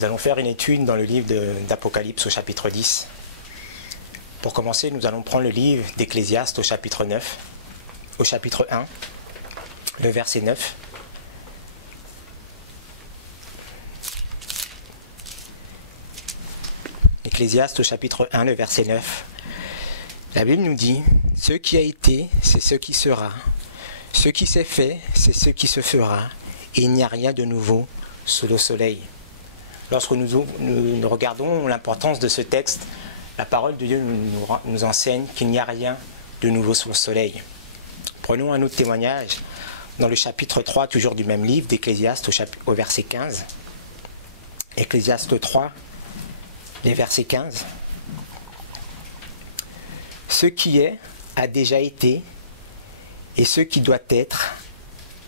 Nous allons faire une étude dans le livre d'Apocalypse au chapitre 10. Pour commencer, nous allons prendre le livre d'Ecclésiaste au chapitre 9, au chapitre 1, le verset 9. Ecclésiaste au chapitre 1, le verset 9. La Bible nous dit, « Ce qui a été, c'est ce qui sera. Ce qui s'est fait, c'est ce qui se fera. Et il n'y a rien de nouveau sous le soleil. » Lorsque nous regardons l'importance de ce texte, la parole de Dieu nous enseigne qu'il n'y a rien de nouveau sous le soleil. Prenons un autre témoignage dans le chapitre 3, toujours du même livre d'Ecclésiaste au verset 15. Ecclésiaste 3, les versets 15. Ce qui est a déjà été, et ce qui doit être,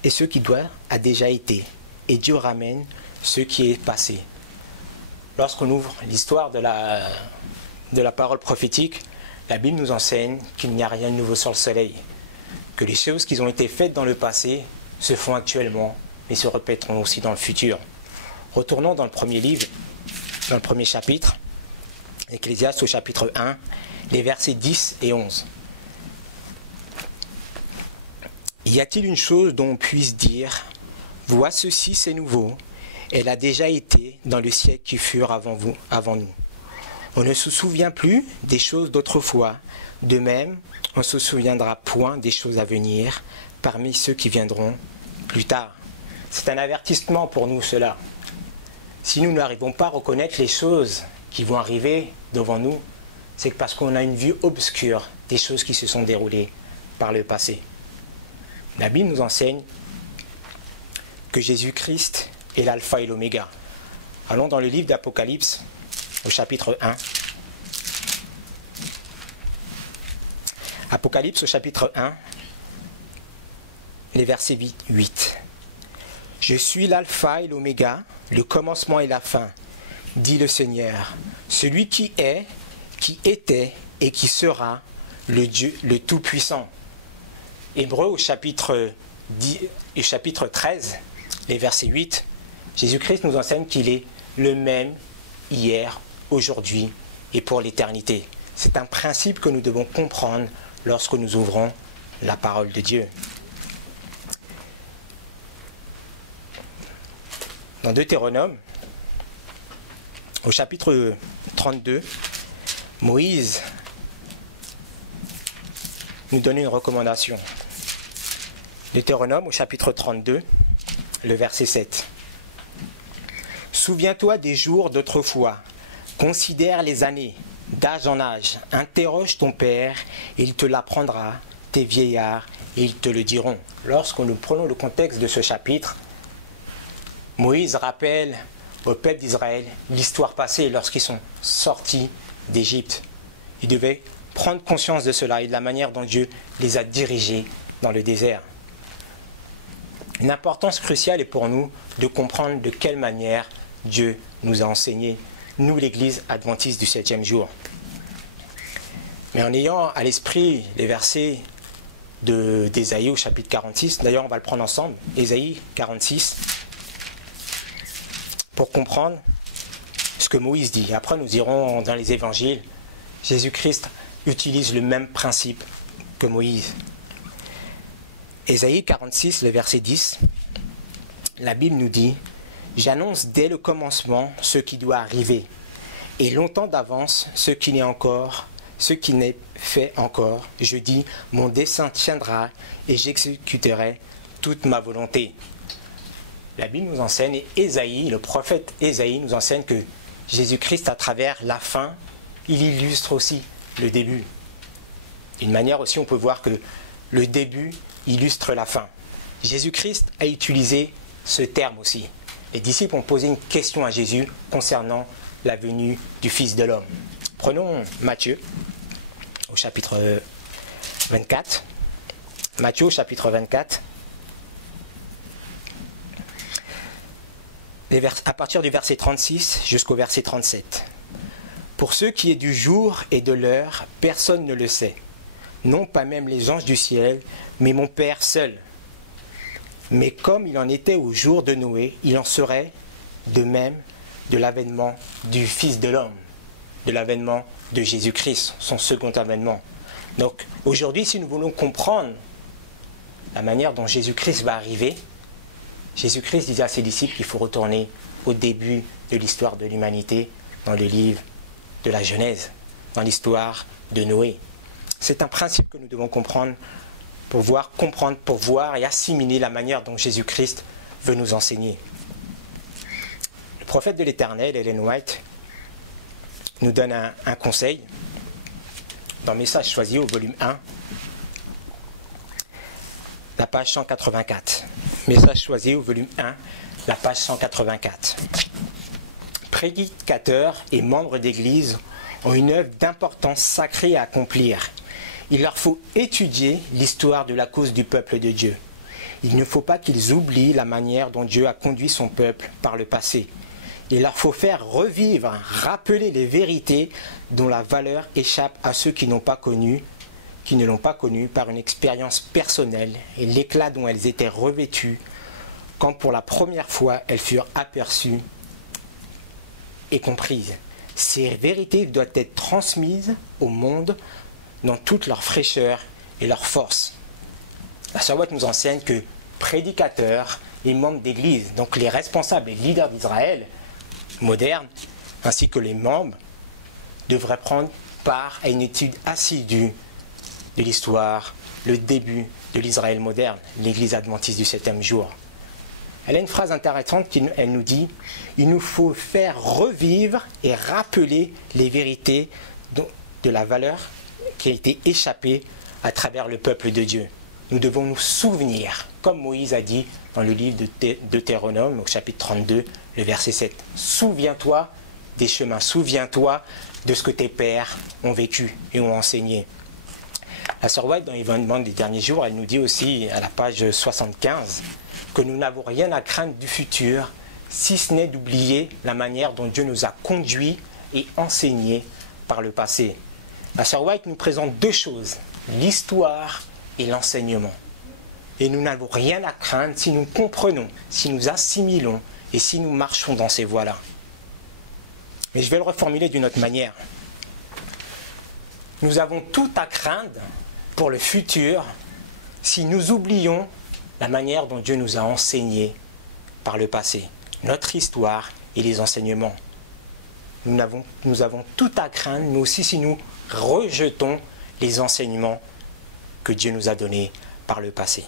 et ce qui doit a déjà été, et Dieu ramène ce qui est passé. Lorsqu'on ouvre l'histoire de la parole prophétique, la Bible nous enseigne qu'il n'y a rien de nouveau sur le soleil, que les choses qui ont été faites dans le passé se font actuellement et se répéteront aussi dans le futur. Retournons dans le premier livre, dans le premier chapitre, Ecclésiaste au chapitre 1, les versets 10 et 11. Y a-t-il une chose dont on puisse dire, vois ceci c'est nouveau, elle a déjà été dans le siècle qui furent avant nous. On ne se souvient plus des choses d'autrefois. De même, on ne se souviendra point des choses à venir parmi ceux qui viendront plus tard. C'est un avertissement pour nous, cela. Si nous n'arrivons pas à reconnaître les choses qui vont arriver devant nous, c'est parce qu'on a une vue obscure des choses qui se sont déroulées par le passé. La Bible nous enseigne que Jésus-Christ est l'alpha et l'oméga. Allons dans le livre d'Apocalypse, au chapitre 1. Apocalypse au chapitre 1, les versets 8. « Je suis l'alpha et l'oméga, le commencement et la fin, dit le Seigneur, celui qui est, qui était et qui sera, le Dieu, le Tout-Puissant. » Hébreux au chapitre 13, les versets 8, Jésus-Christ nous enseigne qu'il est le même hier, aujourd'hui et pour l'éternité. C'est un principe que nous devons comprendre lorsque nous ouvrons la parole de Dieu. Dans Deutéronome, au chapitre 32, Moïse nous donne une recommandation. Deutéronome au chapitre 32, le verset 7. Souviens-toi des jours d'autrefois, considère les années, d'âge en âge, interroge ton père, et il te l'apprendra, tes vieillards, et ils te le diront. Lorsque nous prenons le contexte de ce chapitre, Moïse rappelle au peuple d'Israël l'histoire passée lorsqu'ils sont sortis d'Égypte. Ils devaient prendre conscience de cela et de la manière dont Dieu les a dirigés dans le désert. Une importance cruciale est pour nous de comprendre de quelle manière Dieu nous a enseigné, nous l'Église adventiste du 7e jour. Mais en ayant à l'esprit les versets d'Ésaïe au chapitre 46, d'ailleurs on va le prendre ensemble, Ésaïe 46, pour comprendre ce que Moïse dit. Après nous irons dans les évangiles, Jésus-Christ utilise le même principe que Moïse. Ésaïe 46, le verset 10, la Bible nous dit « J'annonce dès le commencement ce qui doit arriver, et longtemps d'avance ce qui n'est fait encore. Je dis, mon dessein tiendra, et j'exécuterai toute ma volonté. » La Bible nous enseigne, et Ésaïe, le prophète Ésaïe nous enseigne que Jésus-Christ, à travers la fin, il illustre aussi le début. D'une manière aussi, on peut voir que le début illustre la fin. Jésus-Christ a utilisé ce terme aussi. Les disciples ont posé une question à Jésus concernant la venue du Fils de l'homme. Prenons Matthieu au chapitre 24. Matthieu au chapitre 24. À partir du verset 36 jusqu'au verset 37. Pour ce qui est du jour et de l'heure, personne ne le sait. Non pas même les anges du ciel, mais mon Père seul. Mais comme il en était au jour de Noé, il en serait de même de l'avènement du Fils de l'homme, de l'avènement de Jésus-Christ, son second avènement. Donc aujourd'hui, si nous voulons comprendre la manière dont Jésus-Christ va arriver, Jésus-Christ disait à ses disciples qu'il faut retourner au début de l'histoire de l'humanité, dans le livre de la Genèse, dans l'histoire de Noé. C'est un principe que nous devons comprendre pour comprendre, pour voir et assimiler la manière dont Jésus-Christ veut nous enseigner. Le prophète de l'Éternel, Ellen White, nous donne un conseil dans Message choisi au volume 1, la page 184. Message choisi au volume 1, la page 184. Prédicateurs et membres d'Église ont une œuvre d'importance sacrée à accomplir. Il leur faut étudier l'histoire de la cause du peuple de Dieu. Il ne faut pas qu'ils oublient la manière dont Dieu a conduit son peuple par le passé. Il leur faut faire revivre, rappeler les vérités dont la valeur échappe à ceux qui ne l'ont pas connu par une expérience personnelle et l'éclat dont elles étaient revêtues quand pour la première fois elles furent aperçues et comprises. Ces vérités doivent être transmises au monde dans toute leur fraîcheur et leur force. La Sœur White nous enseigne que prédicateurs et membres d'Église, donc les responsables et leaders d'Israël moderne, ainsi que les membres, devraient prendre part à une étude assidue de l'histoire, le début de l'Israël moderne, l'Église adventiste du 7e jour. Elle a une phrase intéressante elle nous dit « Il nous faut faire revivre et rappeler les vérités de la valeur qui a été échappée à travers le peuple de Dieu. Nous devons nous souvenir, comme Moïse a dit dans le livre de Deutéronome, au chapitre 32, le verset 7. Souviens-toi des chemins, souviens-toi de ce que tes pères ont vécu et ont enseigné. » La Sœur White, dans l'événement des derniers jours, elle nous dit aussi, à la page 75, que nous n'avons rien à craindre du futur, si ce n'est d'oublier la manière dont Dieu nous a conduits et enseignés par le passé. La Sœur White nous présente deux choses, l'histoire et l'enseignement. Et nous n'avons rien à craindre si nous comprenons, si nous assimilons et si nous marchons dans ces voies-là. Mais je vais le reformuler d'une autre manière. Nous avons tout à craindre pour le futur si nous oublions la manière dont Dieu nous a enseigné par le passé, notre histoire et les enseignements. Nous avons tout à craindre, mais aussi si nous rejetons les enseignements que Dieu nous a donnés par le passé.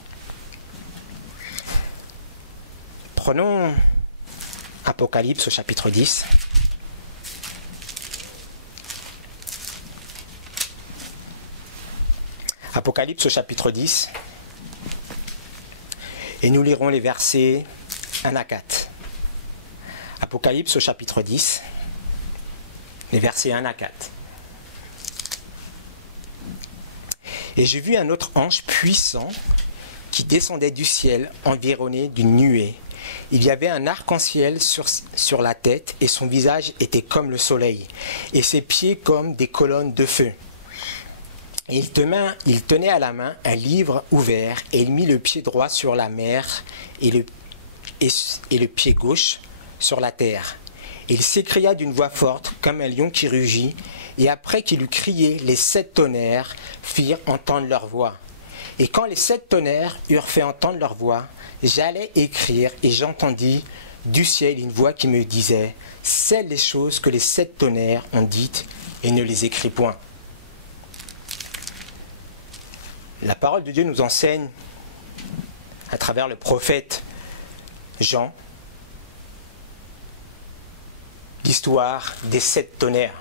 Prenons Apocalypse au chapitre 10. Apocalypse au chapitre 10. Et nous lirons les versets 1 à 4. Apocalypse au chapitre 10, les versets 1 à 4. Et j'ai vu un autre ange puissant qui descendait du ciel, environné d'une nuée. Il y avait un arc-en-ciel sur la tête, et son visage était comme le soleil, et ses pieds comme des colonnes de feu. Et il tenait à la main un livre ouvert, et il mit le pied droit sur la mer, et le pied gauche sur la terre. Et il s'écria d'une voix forte, comme un lion qui rugit, et après qu'il eut crié, les 7 tonnerres firent entendre leur voix. Et quand les 7 tonnerres eurent fait entendre leur voix, j'allais écrire, et j'entendis du ciel une voix qui me disait, scelle les choses que les 7 tonnerres ont dites, et ne les écris point. La parole de Dieu nous enseigne, à travers le prophète Jean, l'histoire des 7 tonnerres.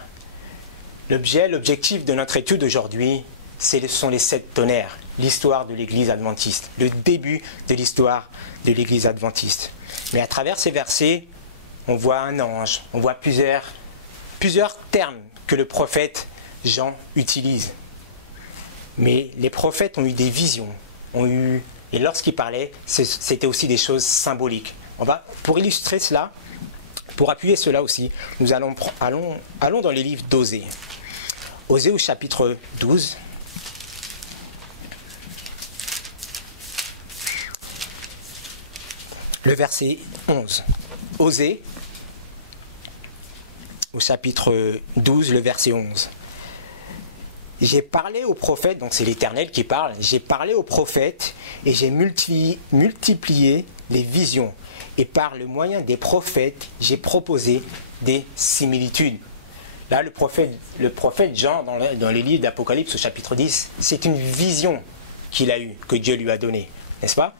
L'objectif de notre étude aujourd'hui, ce sont les 7 tonnerres, l'histoire de l'Église adventiste, le début de l'histoire de l'Église adventiste. Mais à travers ces versets, on voit un ange, on voit plusieurs termes que le prophète Jean utilise. Mais les prophètes ont eu des visions, et lorsqu'ils parlaient, c'était aussi des choses symboliques. Pour illustrer cela, pour appuyer cela aussi, nous allons dans les livres d'Osée. Osée au chapitre 12. Le verset 11. Osée, au chapitre 12, le verset 11. J'ai parlé aux prophètes, donc c'est l'Éternel qui parle, j'ai parlé aux prophètes et j'ai multiplié les visions. Et par le moyen des prophètes, j'ai proposé des similitudes. Là, le prophète Jean, dans les livres d'Apocalypse au chapitre 10, c'est une vision qu'il a eue, que Dieu lui a donnée, n'est-ce pas?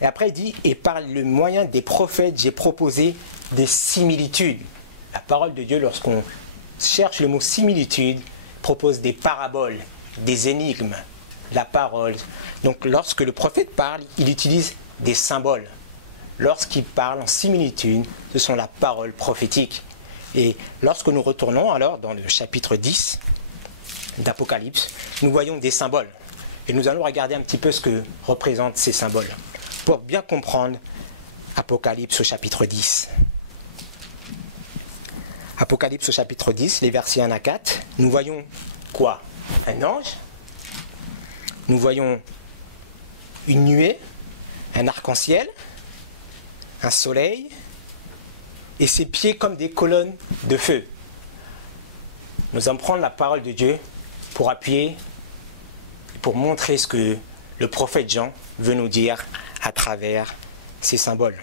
Et après, il dit, et par le moyen des prophètes, j'ai proposé des similitudes. La parole de Dieu, lorsqu'on cherche le mot similitude, propose des paraboles, des énigmes, la parole. Donc, lorsque le prophète parle, il utilise des symboles. Lorsqu'il parle en similitude, ce sont la parole prophétique. Et lorsque nous retournons alors dans le chapitre 10 d'Apocalypse, nous voyons des symboles. Et nous allons regarder un petit peu ce que représentent ces symboles, pour bien comprendre Apocalypse au chapitre 10. Apocalypse au chapitre 10, les versets 1 à 4, nous voyons quoi? Un ange, nous voyons une nuée, un arc-en-ciel, un soleil, et ses pieds comme des colonnes de feu. Nous allons prendre la parole de Dieu pour appuyer, pour montrer ce que le prophète Jean veut nous dire à travers ces symboles.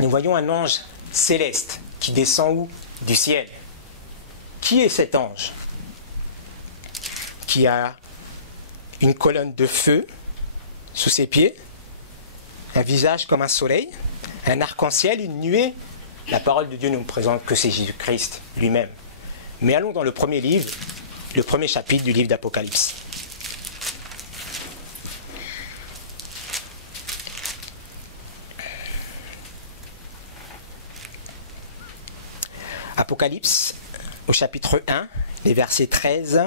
Nous voyons un ange céleste qui descend où? Du ciel. Qui est cet ange? Qui a une colonne de feu sous ses pieds, un visage comme un soleil, un arc-en-ciel, une nuée. La parole de Dieu ne nous présente que c'est Jésus-Christ lui-même. Mais allons dans le premier livre, le premier chapitre du livre d'Apocalypse. Apocalypse, au chapitre 1, les versets 13.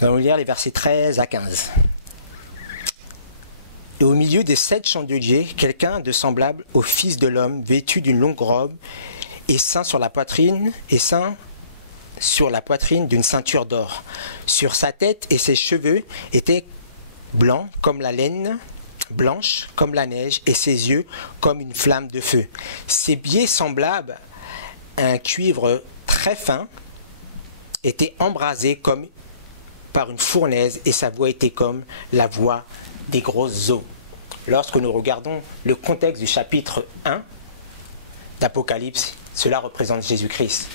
Nous allons lire les versets 13 à 15. Et au milieu des 7 chandeliers, quelqu'un de semblable au Fils de l'homme, vêtu d'une longue robe, et ceint sur la poitrine, d'une ceinture d'or. Sur sa tête et ses cheveux étaient blancs comme la laine, blanche comme la neige, et ses yeux comme une flamme de feu. Ses pieds semblables à un cuivre très fin étaient embrasés comme par une fournaise, et sa voix était comme la voix des grosses eaux. Lorsque nous regardons le contexte du chapitre 1 d'Apocalypse, cela représente Jésus-Christ.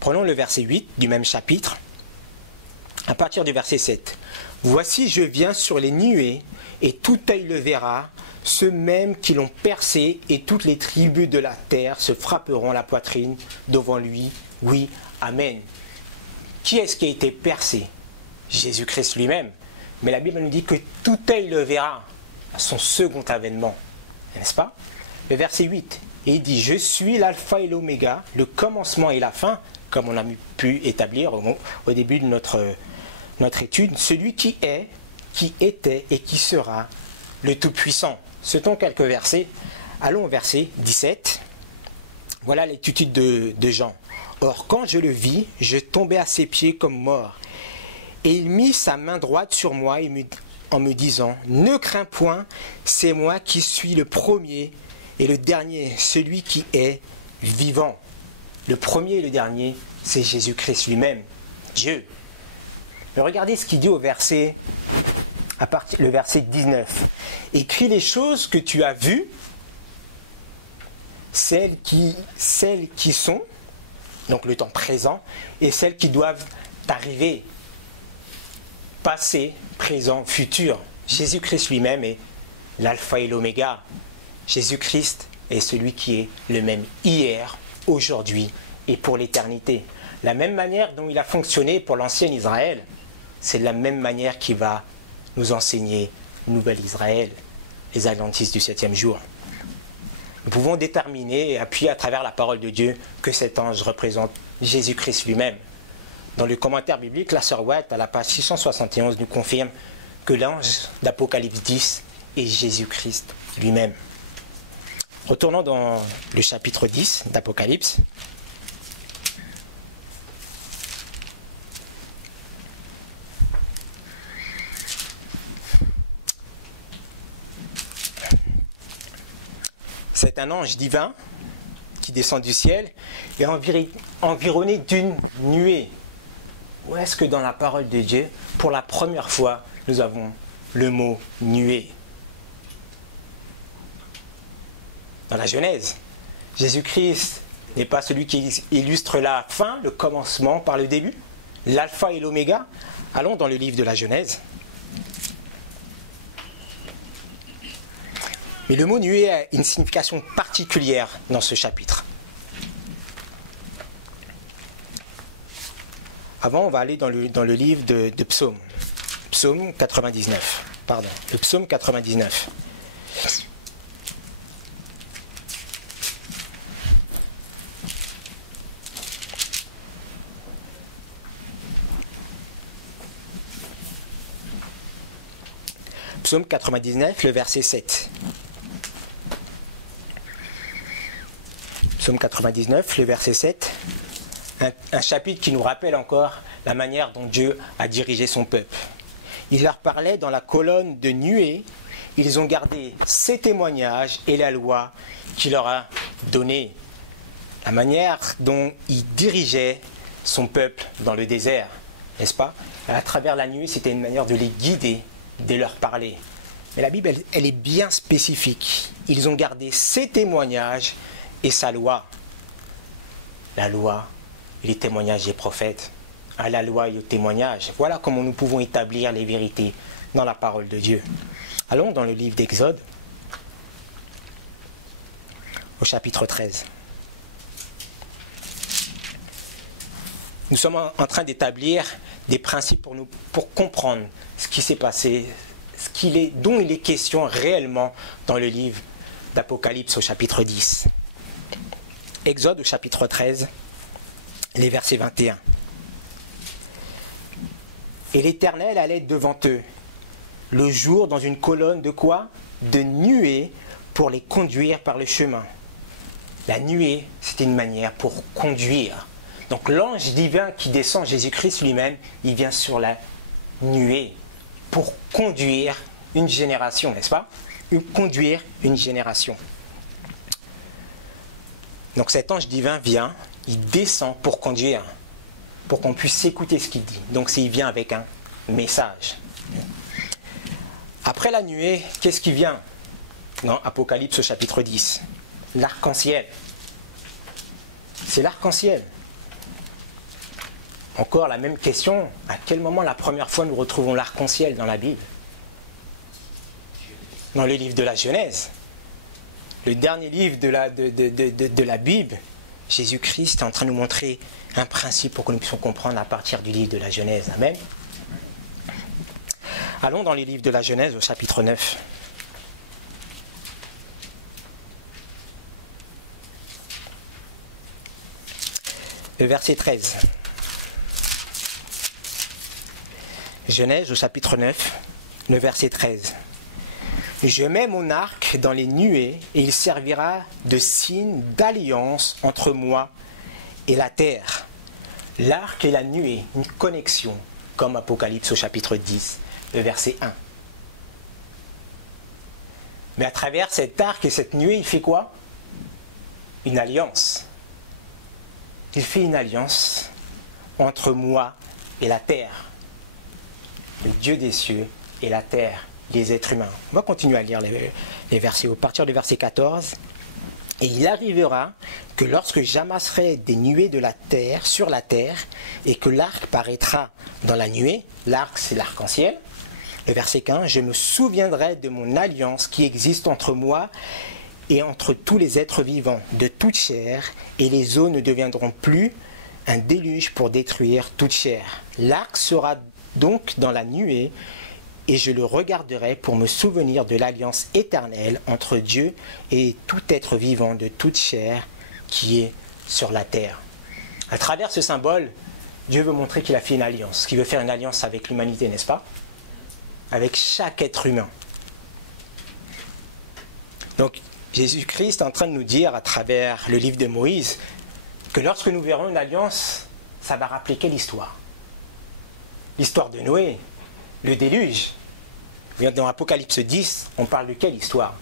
Prenons le verset 8 du même chapitre, à partir du verset 7. « Voici, je viens sur les nuées, et tout œil le verra, ceux mêmes qui l'ont percé, et toutes les tribus de la terre se frapperont la poitrine devant lui. Oui, Amen. » Qui est-ce qui a été percé? Jésus-Christ lui-même. Mais la Bible nous dit que tout œil le verra à son second avènement. N'est-ce pas? Le verset 8. Et il dit, je suis l'alpha et l'oméga, le commencement et la fin, comme on a pu établir au début de notre étude, celui qui est, qui était et qui sera le Tout-Puissant. Citons quelques versets. Allons au verset 17. Voilà l'attitude de Jean. Or, quand je le vis, je tombais à ses pieds comme mort. Et il mit sa main droite sur moi en me disant, ne crains point, c'est moi qui suis le premier et le dernier, celui qui est vivant. Le premier et le dernier, c'est Jésus-Christ lui-même, Dieu. Mais regardez ce qu'il dit le verset 19. Écris les choses que tu as vues, celles qui sont, donc le temps présent, et celles qui doivent arriver, passé, présent, futur. Jésus-Christ lui-même est l'alpha et l'oméga. Jésus-Christ est celui qui est le même hier, aujourd'hui et pour l'éternité. La même manière dont il a fonctionné pour l'ancien Israël, c'est de la même manière qu'il va nous enseigner Nouvel Israël, les adventistes du 7e jour. Nous pouvons déterminer et appuyer à travers la parole de Dieu que cet ange représente Jésus-Christ lui-même. Dans le commentaire biblique, la sœur White, à la page 671, nous confirme que l'ange d'Apocalypse 10 est Jésus-Christ lui-même. Retournons dans le chapitre 10 d'Apocalypse. C'est un ange divin qui descend du ciel est environné d'une nuée. Où est-ce que dans la parole de Dieu, pour la première fois, nous avons le mot nuée? Dans la Genèse, Jésus-Christ n'est pas celui qui illustre la fin, le commencement par le début, l'alpha et l'oméga. Allons dans le livre de la Genèse. Mais le mot nuée a une signification particulière dans ce chapitre. Avant, on va aller dans le livre de Psaume. Psaume 99. Pardon, le Psaume 99. Psaume 99, le verset 7. Psaume 99, le verset 7. Un chapitre qui nous rappelle encore la manière dont Dieu a dirigé son peuple. Il leur parlait dans la colonne de nuée. Ils ont gardé ses témoignages et la loi qu'il leur a donnée. La manière dont il dirigeait son peuple dans le désert, n'est-ce pas? À travers la nuée, c'était une manière de les guider, de leur parler. Mais la Bible, elle est bien spécifique. Ils ont gardé ses témoignages et sa loi. La loi et les témoignages des prophètes. À la loi et au témoignage. Voilà comment nous pouvons établir les vérités dans la parole de Dieu. Allons dans le livre d'Exode, au chapitre 13. Nous sommes en train d'établir des principes pour comprendre ce qui s'est passé, dont il est question réellement dans le livre d'Apocalypse au chapitre 10. Exode au chapitre 13, les versets 21. Et l'Éternel allait devant eux, le jour dans une colonne de quoi? De nuée pour les conduire par le chemin. La nuée, c'était une manière pour conduire. Donc l'ange divin qui descend, Jésus-Christ lui-même, il vient sur la nuée pour conduire une génération, n'est-ce pas? Conduire une génération. Donc cet ange divin vient, il descend pour conduire, pour qu'on puisse écouter ce qu'il dit. Donc il vient avec un message. Après la nuée, qu'est-ce qui vient? Dans Apocalypse chapitre 10, l'arc-en-ciel. C'est l'arc-en-ciel. Encore la même question, à quel moment la première fois nous retrouvons l'arc-en-ciel dans la Bible? Dans le livre de la Genèse. Le dernier livre de la Bible, Jésus-Christ est en train de nous montrer un principe pour que nous puissions comprendre à partir du livre de la Genèse. Amen. Allons dans les livres de la Genèse au chapitre 9. Le verset 13. Genèse au chapitre 9, le verset 13. Je mets mon arc dans les nuées et il servira de signe d'alliance entre moi et la terre. L'arc et la nuée, une connexion, comme Apocalypse au chapitre 10, le verset 1. Mais à travers cet arc et cette nuée, il fait quoi? Une alliance. Il fait une alliance entre moi et la terre. Le Dieu des cieux et la terre, les êtres humains. On va continuer à lire les versets, à partir du verset 14. Et il arrivera que lorsque j'amasserai des nuées de la terre sur la terre et que l'arc paraîtra dans la nuée, l'arc c'est l'arc-en-ciel, le verset 15, je me souviendrai de mon alliance qui existe entre moi et entre tous les êtres vivants de toute chair, et les eaux ne deviendront plus un déluge pour détruire toute chair. L'arc sera donc dans la nuée, et je le regarderai pour me souvenir de l'alliance éternelle entre Dieu et tout être vivant de toute chair qui est sur la terre. À travers ce symbole, Dieu veut montrer qu'il a fait une alliance, qu'il veut faire une alliance avec l'humanité, n'est-ce pas? Avec chaque être humain. Donc, Jésus-Christ est en train de nous dire, à travers le livre de Moïse, que lorsque nous verrons une alliance, ça va rappeler quelle histoire? L'histoire de Noé, le déluge. Dans Apocalypse 10, on parle de quelle histoire?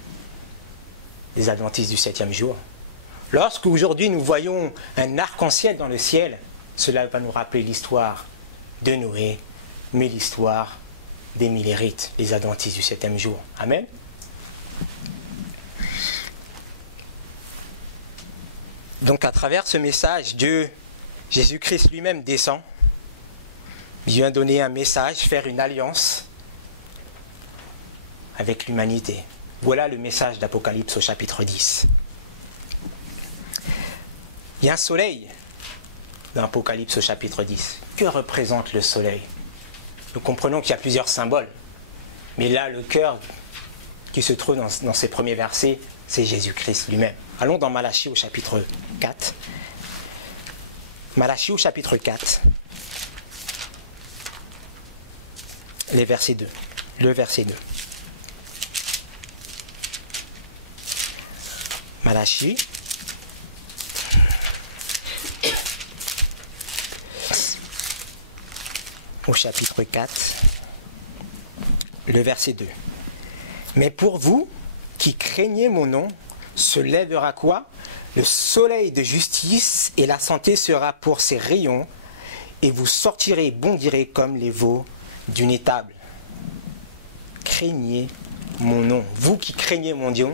Les adventistes du 7e jour. Lorsque aujourd'hui nous voyons un arc-en-ciel dans le ciel, cela va nous rappeler l'histoire de Noé, mais l'histoire des Millérites, les adventistes du 7e jour. Amen. Donc à travers ce message, Jésus-Christ lui-même descend. Il vient donner un message, faire une alliance avec l'humanité. Voilà le message d'Apocalypse au chapitre 10. Il y a un soleil dans Apocalypse au chapitre 10. Que représente le soleil? Nous comprenons qu'il y a plusieurs symboles. Mais là, le cœur qui se trouve dans ces premiers versets, c'est Jésus-Christ lui-même. Allons dans Malachie au chapitre 4. Malachie au chapitre 4. Le verset 2. Malachie. Au chapitre 4, le verset 2. Mais pour vous qui craignez mon nom, se lèvera quoi? Le soleil de justice et la santé sera pour ses rayons, et vous sortirez et bondirez comme les veaux d'une étable. Craignez mon nom. Vous qui craignez mon Dieu,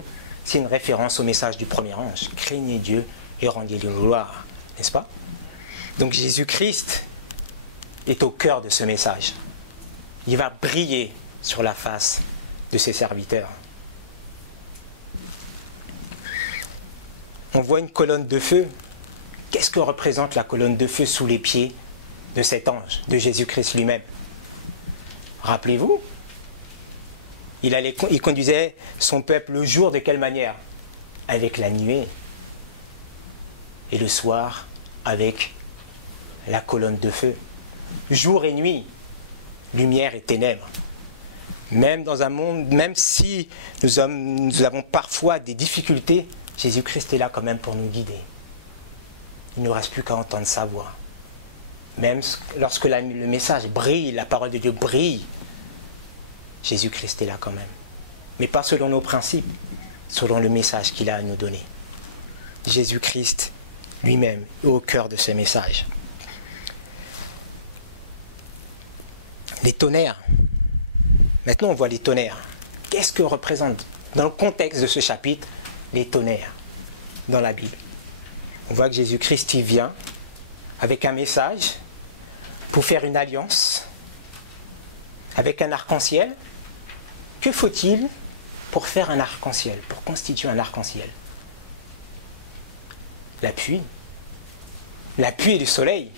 c'est une référence au message du premier ange. Craignez Dieu et rendez-lui gloire. N'est-ce pas? Donc Jésus-Christ est au cœur de ce message. Il va briller sur la face de ses serviteurs. On voit une colonne de feu. Qu'est-ce que représente la colonne de feu sous les pieds de cet ange, de Jésus-Christ lui-même? Rappelez-vous, il conduisait son peuple le jour de quelle manière? Avec la nuée. Et le soir, avec la colonne de feu. Jour et nuit, lumière et ténèbres. Même dans un monde, même si nous avons parfois des difficultés, Jésus-Christ est là quand même pour nous guider. Il ne nous reste plus qu'à entendre sa voix. Même lorsque le message brille, la parole de Dieu brille, Jésus-Christ est là quand même. Mais pas selon nos principes, selon le message qu'il a à nous donner. Jésus-Christ lui-même est au cœur de ce message. Les tonnerres. Maintenant, on voit les tonnerres. Qu'est-ce que représentent, dans le contexte de ce chapitre, les tonnerres dans la Bible? On voit que Jésus-Christ y vient avec un message pour faire une alliance avec un arc-en-ciel. Que faut-il pour faire un arc-en-ciel, pour constituer un arc-en-ciel? La pluie. La pluie et le soleil.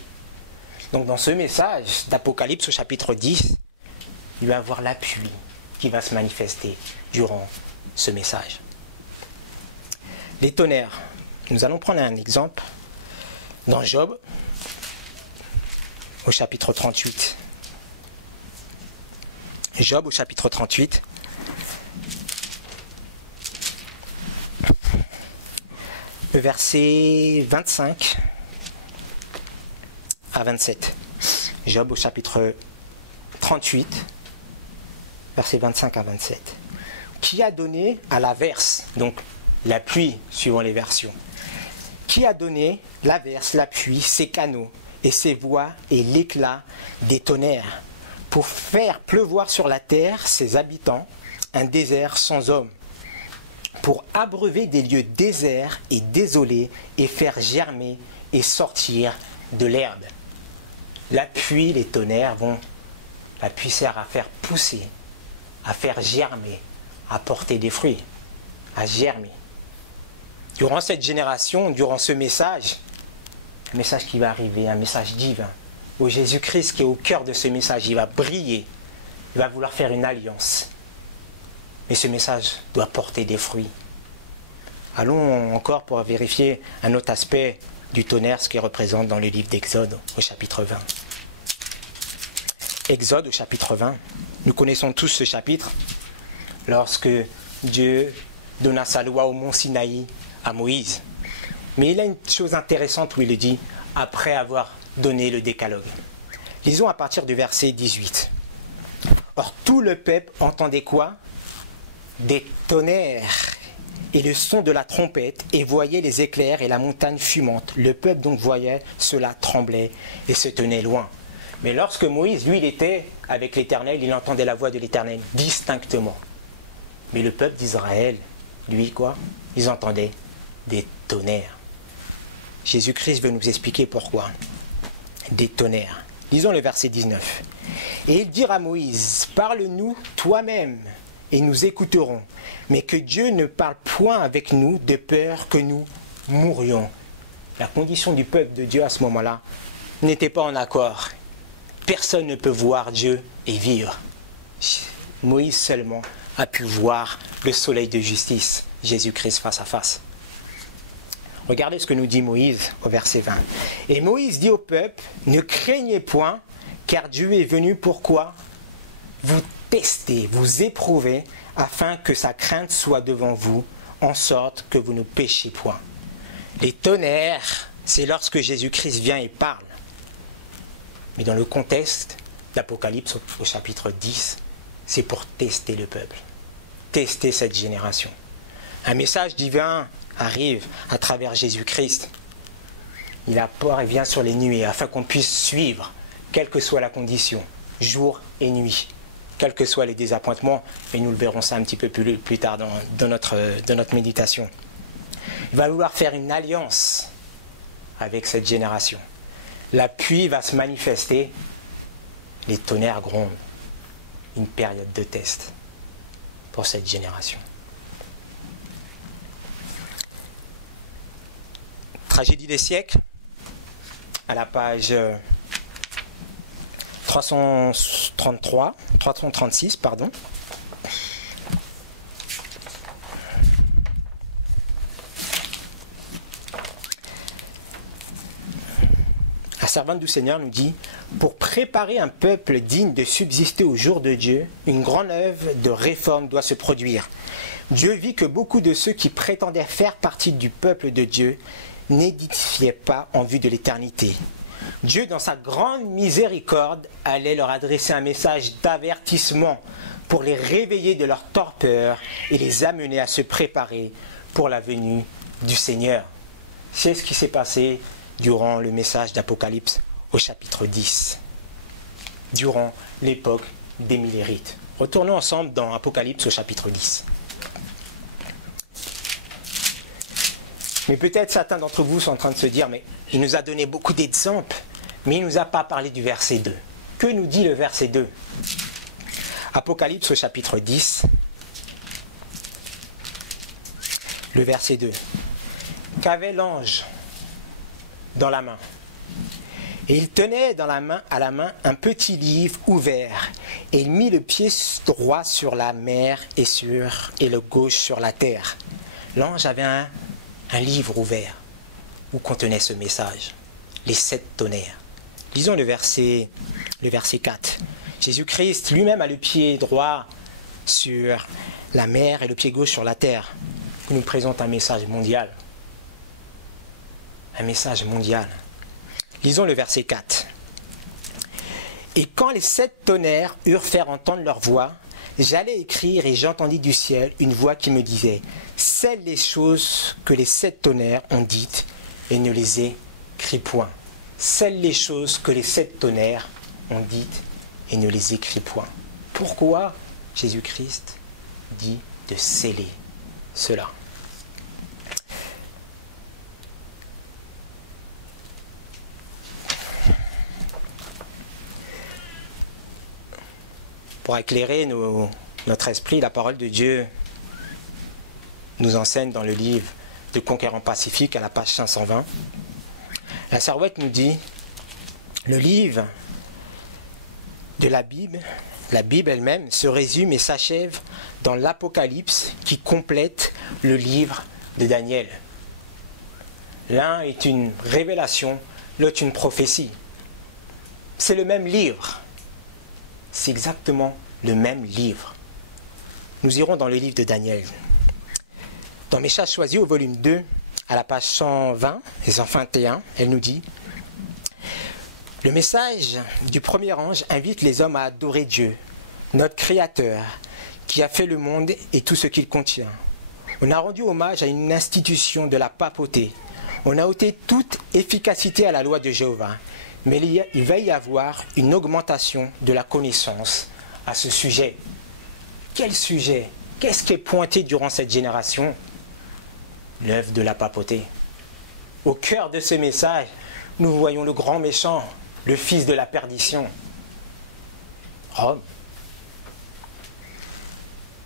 Donc dans ce message d'Apocalypse au chapitre 10, il va y avoir la pluie qui va se manifester durant ce message. Les tonnerres. Nous allons prendre un exemple dans Job au chapitre 38. Job au chapitre 38. Le verset 25 à 27. Job au chapitre 38, versets 25 à 27. Qui a donné à l'averse, donc la pluie suivant les versions, qui a donné l'averse, la pluie, ses canaux et ses voies et l'éclat des tonnerres, pour faire pleuvoir sur la terre ses habitants, un désert sans homme, pour abreuver des lieux déserts et désolés et faire germer et sortir de l'herbe. La pluie, les tonnerres la pluie sert à faire pousser, à faire germer, à porter des fruits, à germer. Durant cette génération, durant ce message, un message qui va arriver, un message divin, où Jésus-Christ qui est au cœur de ce message, il va briller, il va vouloir faire une alliance. Mais ce message doit porter des fruits. Allons encore pour vérifier un autre aspect du tonnerre, ce qu'il représente dans le livre d'Exode au chapitre 20. Exode au chapitre 20, nous connaissons tous ce chapitre, lorsque Dieu donna sa loi au mont Sinaï à Moïse. Mais il a une chose intéressante où il dit, après avoir donné le décalogue. Lisons à partir du verset 18. Or tout le peuple entendait quoi? Des tonnerres et le son de la trompette, et voyait les éclairs et la montagne fumante. Le peuple donc voyait cela, tremblait et se tenait loin. Mais lorsque Moïse, lui, il était avec l'Éternel, il entendait la voix de l'Éternel distinctement. Mais le peuple d'Israël, lui, quoi? Ils entendaient des tonnerres. Jésus-Christ veut nous expliquer pourquoi. Des tonnerres. Lisons le verset 19. Et il dira à Moïse, parle-nous toi-même, et nous écouterons. Mais que Dieu ne parle point avec nous de peur que nous mourions. La condition du peuple de Dieu à ce moment-là n'était pas en accord. Personne ne peut voir Dieu et vivre. Moïse seulement a pu voir le soleil de justice, Jésus-Christ face à face. Regardez ce que nous dit Moïse au verset 20. Et Moïse dit au peuple, ne craignez point, car Dieu est venu pourquoi? Vous tester, vous éprouver, afin que sa crainte soit devant vous, en sorte que vous ne péchiez point. Les tonnerres, c'est lorsque Jésus-Christ vient et parle. Mais dans le contexte d'Apocalypse au chapitre 10, c'est pour tester le peuple, tester cette génération. Un message divin arrive à travers Jésus-Christ. Il apporte et vient sur les nuées afin qu'on puisse suivre, quelle que soit la condition, jour et nuit, quels que soient les désappointements, et nous le verrons ça un petit peu plus tard dans notre méditation. Il va vouloir faire une alliance avec cette génération. La pluie va se manifester, les tonnerres grondent. Une période de test pour cette génération. Tragédie des siècles, à la page 336, pardon. La servante du Seigneur nous dit, pour préparer un peuple digne de subsister au jour de Dieu, une grande œuvre de réforme doit se produire. Dieu vit que beaucoup de ceux qui prétendaient faire partie du peuple de Dieu n'édifiaient pas en vue de l'éternité. Dieu, dans sa grande miséricorde, allait leur adresser un message d'avertissement pour les réveiller de leur torpeur et les amener à se préparer pour la venue du Seigneur. C'est ce qui s'est passé durant le message d'Apocalypse au chapitre 10, durant l'époque des Millérites. Retournons ensemble dans Apocalypse au chapitre 10. Mais peut-être certains d'entre vous sont en train de se dire, mais il nous a donné beaucoup d'exemples, mais il ne nous a pas parlé du verset 2. Que nous dit le verset 2? Apocalypse au chapitre 10, le verset 2. Qu'avait l'ange dans la main? Et il tenait à la main un petit livre ouvert, et il mit le pied droit sur la mer et le gauche sur la terre. L'ange avait un livre ouvert où contenait ce message, les 7 tonnerres. Lisons le verset 4. Jésus-Christ lui-même a le pied droit sur la mer et le pied gauche sur la terre. Il nous présente un message mondial. Un message mondial. Lisons le verset 4. Et quand les 7 tonnerres eurent fait entendre leur voix, j'allais écrire et j'entendis du ciel une voix qui me disait, scelle les choses que les 7 tonnerres ont dites et ne les écris point. Scelle les choses que les 7 tonnerres ont dites et ne les écris point. Pourquoi Jésus-Christ dit de sceller cela? Pour éclairer notre esprit, la parole de Dieu nous enseigne dans le livre de Conquérant Pacifique à la page 520. La Servette nous dit, le livre de la Bible elle-même se résume et s'achève dans l'Apocalypse qui complète le livre de Daniel. L'un est une révélation, l'autre une prophétie. C'est le même livre. C'est exactement le même livre. Nous irons dans le livre de Daniel. Dans Messages choisis au volume 2, à la page 120 et 121, elle nous dit « Le message du premier ange invite les hommes à adorer Dieu, notre Créateur, qui a fait le monde et tout ce qu'il contient. On a rendu hommage à une institution de la papauté. On a ôté toute efficacité à la loi de Jéhovah. Mais il va y avoir une augmentation de la connaissance à ce sujet. Quel sujet? Qu'est-ce qui est pointé durant cette génération? L'œuvre de la papauté. Au cœur de ce message, nous voyons le grand méchant, le fils de la perdition, Rome.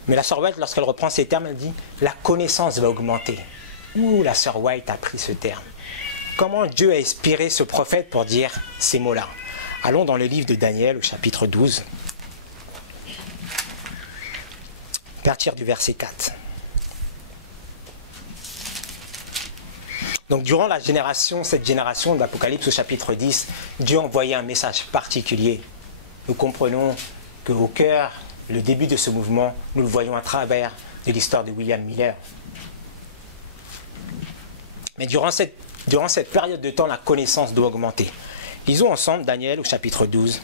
Mais la sœur White, lorsqu'elle reprend ces termes, elle dit « la connaissance va augmenter ». Où la sœur White a pris ce terme? Comment Dieu a inspiré ce prophète pour dire ces mots-là? Allons dans le livre de Daniel au chapitre 12, à partir du verset 4. Donc durant cette génération d'Apocalypse au chapitre 10, Dieu envoyait un message particulier. Nous comprenons qu'au cœur, le début de ce mouvement, nous le voyons à travers de l'histoire de William Miller. Mais durant cette période de temps, la connaissance doit augmenter. Lisons ensemble Daniel au chapitre 12,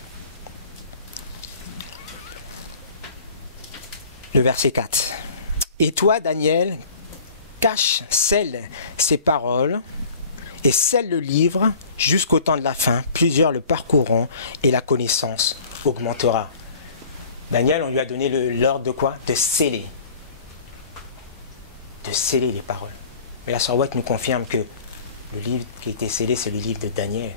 le verset 4. « Et toi, Daniel, scelle ces paroles et scelle le livre jusqu'au temps de la fin. Plusieurs le parcourront et la connaissance augmentera. » Daniel, on lui a donné l'ordre de quoi? De sceller. De sceller les paroles. Mais la sœur White nous confirme que le livre qui a été scellé, c'est le livre de Daniel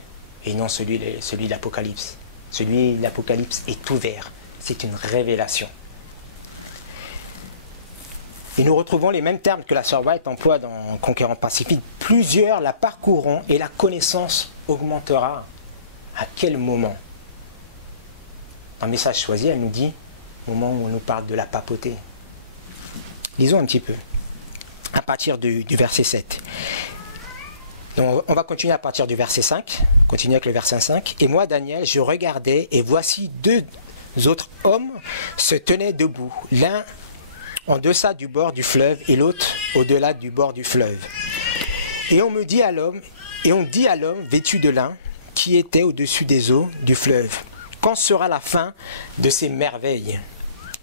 et non celui de l'Apocalypse. Celui de l'Apocalypse est ouvert. C'est une révélation. Et nous retrouvons les mêmes termes que la sœur White emploie dans Conquérant Pacifique. Plusieurs la parcourront et la connaissance augmentera. À quel moment? Dans le message choisi, elle nous dit au moment où on nous parle de la papauté. Lisons un petit peu, à partir du verset 7. Donc, on va continuer à partir du verset 5, continuer avec le verset 5. « Et moi, Daniel, je regardais, et voici deux autres hommes se tenaient debout, l'un en deçà du bord du fleuve et l'autre au-delà du bord du fleuve. Et on dit à l'homme vêtu de lin qui était au-dessus des eaux du fleuve, quand sera la fin de ces merveilles?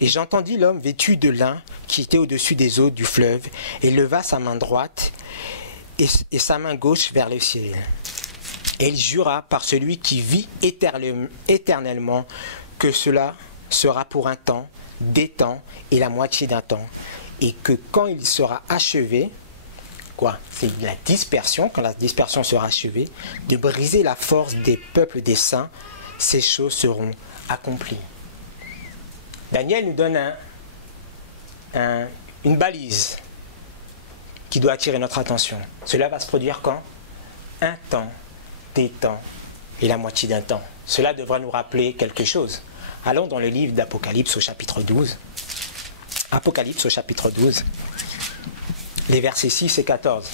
Et j'entendis l'homme vêtu de lin qui était au-dessus des eaux du fleuve et leva sa main droite et sa main gauche vers le ciel. Et il jura par celui qui vit éternellement que cela sera pour un temps, des temps et la moitié d'un temps, et que quand il sera achevé, c'est la dispersion, quand la dispersion sera achevée, de briser la force des peuples des saints, ces choses seront accomplies. Daniel nous donne une balise qui doit attirer notre attention. Cela va se produire quand? Un temps, des temps et la moitié d'un temps. Cela devra nous rappeler quelque chose. Allons dans le livre d'Apocalypse au chapitre 12. Apocalypse au chapitre 12, les versets 6 et 14.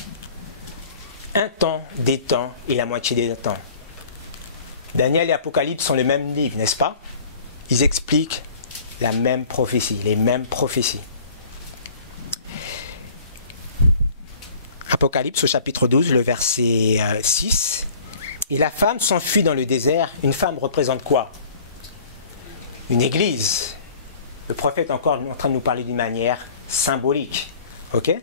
Un temps, des temps et la moitié des temps. Daniel et Apocalypse sont le même livre, n'est-ce pas? Ils expliquent la même prophétie, les mêmes prophéties. Apocalypse au chapitre 12, le verset 6. Et la femme s'enfuit dans le désert. Une femme représente quoi? Une église. Le prophète est encore en train de nous parler d'une manière symbolique. Ok?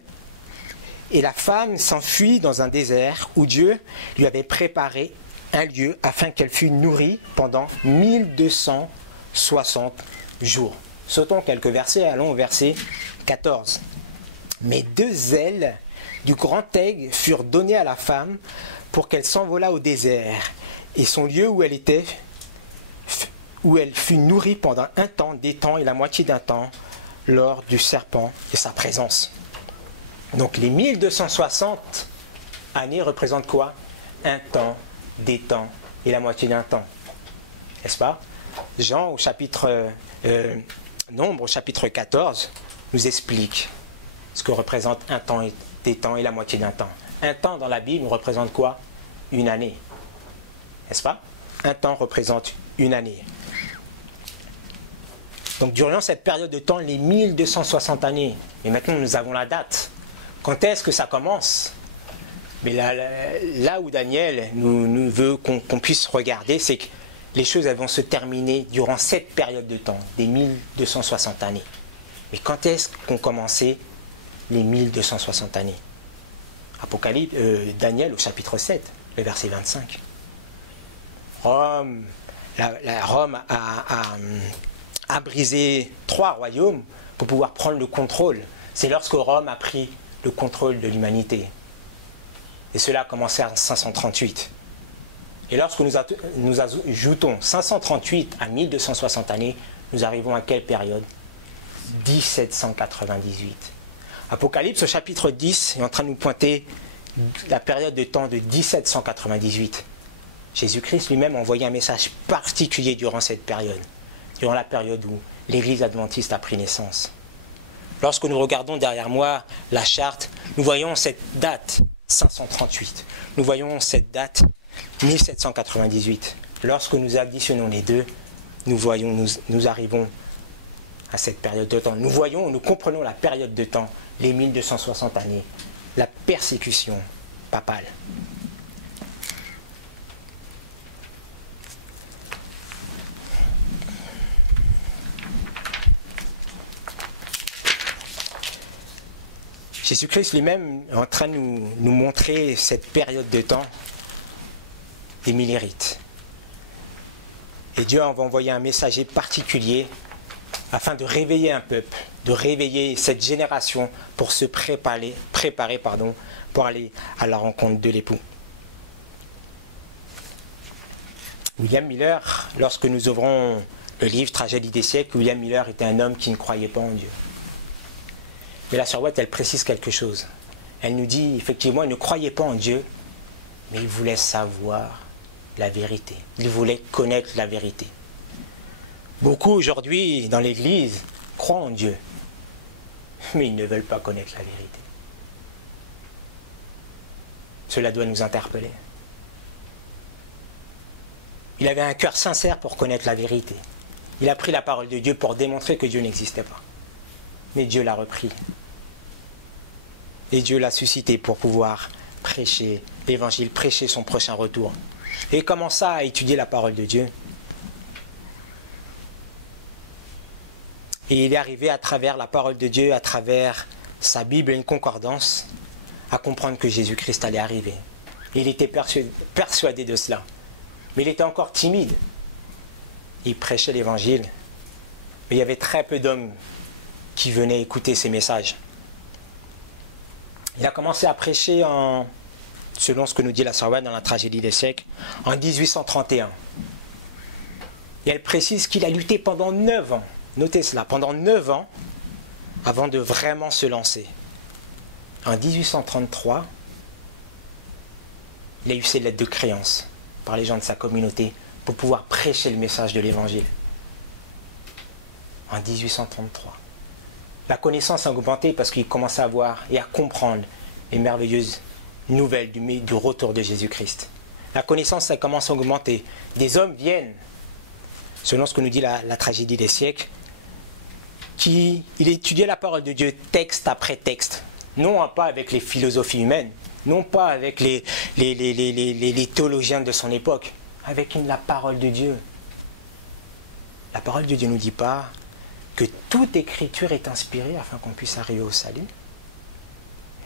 Et la femme s'enfuit dans un désert où Dieu lui avait préparé un lieu afin qu'elle fût nourrie pendant 1260 jours. Sautons quelques versets, allons au verset 14. Mais deux ailes du grand aigle furent données à la femme pour qu'elle s'envolât au désert, et son lieu où elle était, où elle fut nourrie pendant un temps, des temps et la moitié d'un temps, lors du serpent et sa présence. Donc les 1260 années représentent quoi? Un temps, des temps et la moitié d'un temps. N'est-ce pas? Jean au chapitre Nombre au chapitre 14 nous explique ce que représente un temps, des temps et la moitié d'un temps. Un temps dans la Bible représente quoi? Une année. N'est-ce pas? Un temps représente une année. Donc durant cette période de temps, les 1260 années, et maintenant nous avons la date. Quand est-ce que ça commence? Mais là où Daniel nous veut qu'on puisse regarder, c'est que les choses elles vont se terminer durant cette période de temps, des 1260 années. Mais quand est-ce qu'ont commencé les 1260 années. Daniel au chapitre 7, le verset 25. Rome a brisé 3 royaumes pour pouvoir prendre le contrôle. C'est lorsque Rome a pris le contrôle de l'humanité. Et cela a commencé en 538. Et lorsque nous ajoutons 538 à 1260 années, nous arrivons à quelle période? 1798. Apocalypse au chapitre 10 est en train de nous pointer la période de temps de 1798. Jésus-Christ lui-même a envoyé un message particulier durant cette période, durant la période où l'Église adventiste a pris naissance. Lorsque nous regardons derrière moi la charte, nous voyons cette date 538. Nous voyons cette date 1798. Lorsque nous additionnons les deux, nous arrivons à cette période de temps. Nous comprenons la période de temps, les 1260 années, la persécution papale. Jésus-Christ lui-même est en train de nous montrer cette période de temps des millérites. Et Dieu va envoyer un messager particulier afin de réveiller un peuple, de réveiller cette génération pour se préparer pour aller à la rencontre de l'époux. William Miller, lorsque nous ouvrons le livre Tragédie des siècles, William Miller était un homme qui ne croyait pas en Dieu. Mais la sœur White, elle précise quelque chose. Elle nous dit, effectivement, il ne croyait pas en Dieu, mais il voulait savoir la vérité. Il voulait connaître la vérité. Beaucoup aujourd'hui, dans l'Église, croient en Dieu, mais ils ne veulent pas connaître la vérité. Cela doit nous interpeller. Il avait un cœur sincère pour connaître la vérité. Il a pris la parole de Dieu pour démontrer que Dieu n'existait pas. Mais Dieu l'a repris. Et Dieu l'a suscité pour pouvoir prêcher l'évangile, prêcher son prochain retour. Et il commença à étudier la parole de Dieu. Et il est arrivé à travers la parole de Dieu, à travers sa Bible et une concordance, à comprendre que Jésus-Christ allait arriver. Il était persuadé de cela. Mais il était encore timide. Il prêchait l'évangile. Mais il y avait très peu d'hommes qui venaient écouter ses messages. Il a commencé à prêcher, selon ce que nous dit la sœur White dans la Tragédie des siècles, en 1831. Et elle précise qu'il a lutté pendant 9 ans. Notez cela, pendant 9 ans, avant de vraiment se lancer. En 1833, il a eu ses lettres de créance par les gens de sa communauté pour pouvoir prêcher le message de l'évangile. En 1833. La connaissance a augmenté parce qu'il commençait à voir et à comprendre les merveilleuses nouvelles du retour de Jésus-Christ. La connaissance a commencé à augmenter. Des hommes viennent, selon ce que nous dit la Tragédie des siècles, il étudiait la parole de Dieu texte après texte. Non pas avec les philosophies humaines, non pas avec les théologiens de son époque, avec la parole de Dieu. La parole de Dieu ne nous dit pas que toute écriture est inspirée afin qu'on puisse arriver au salut.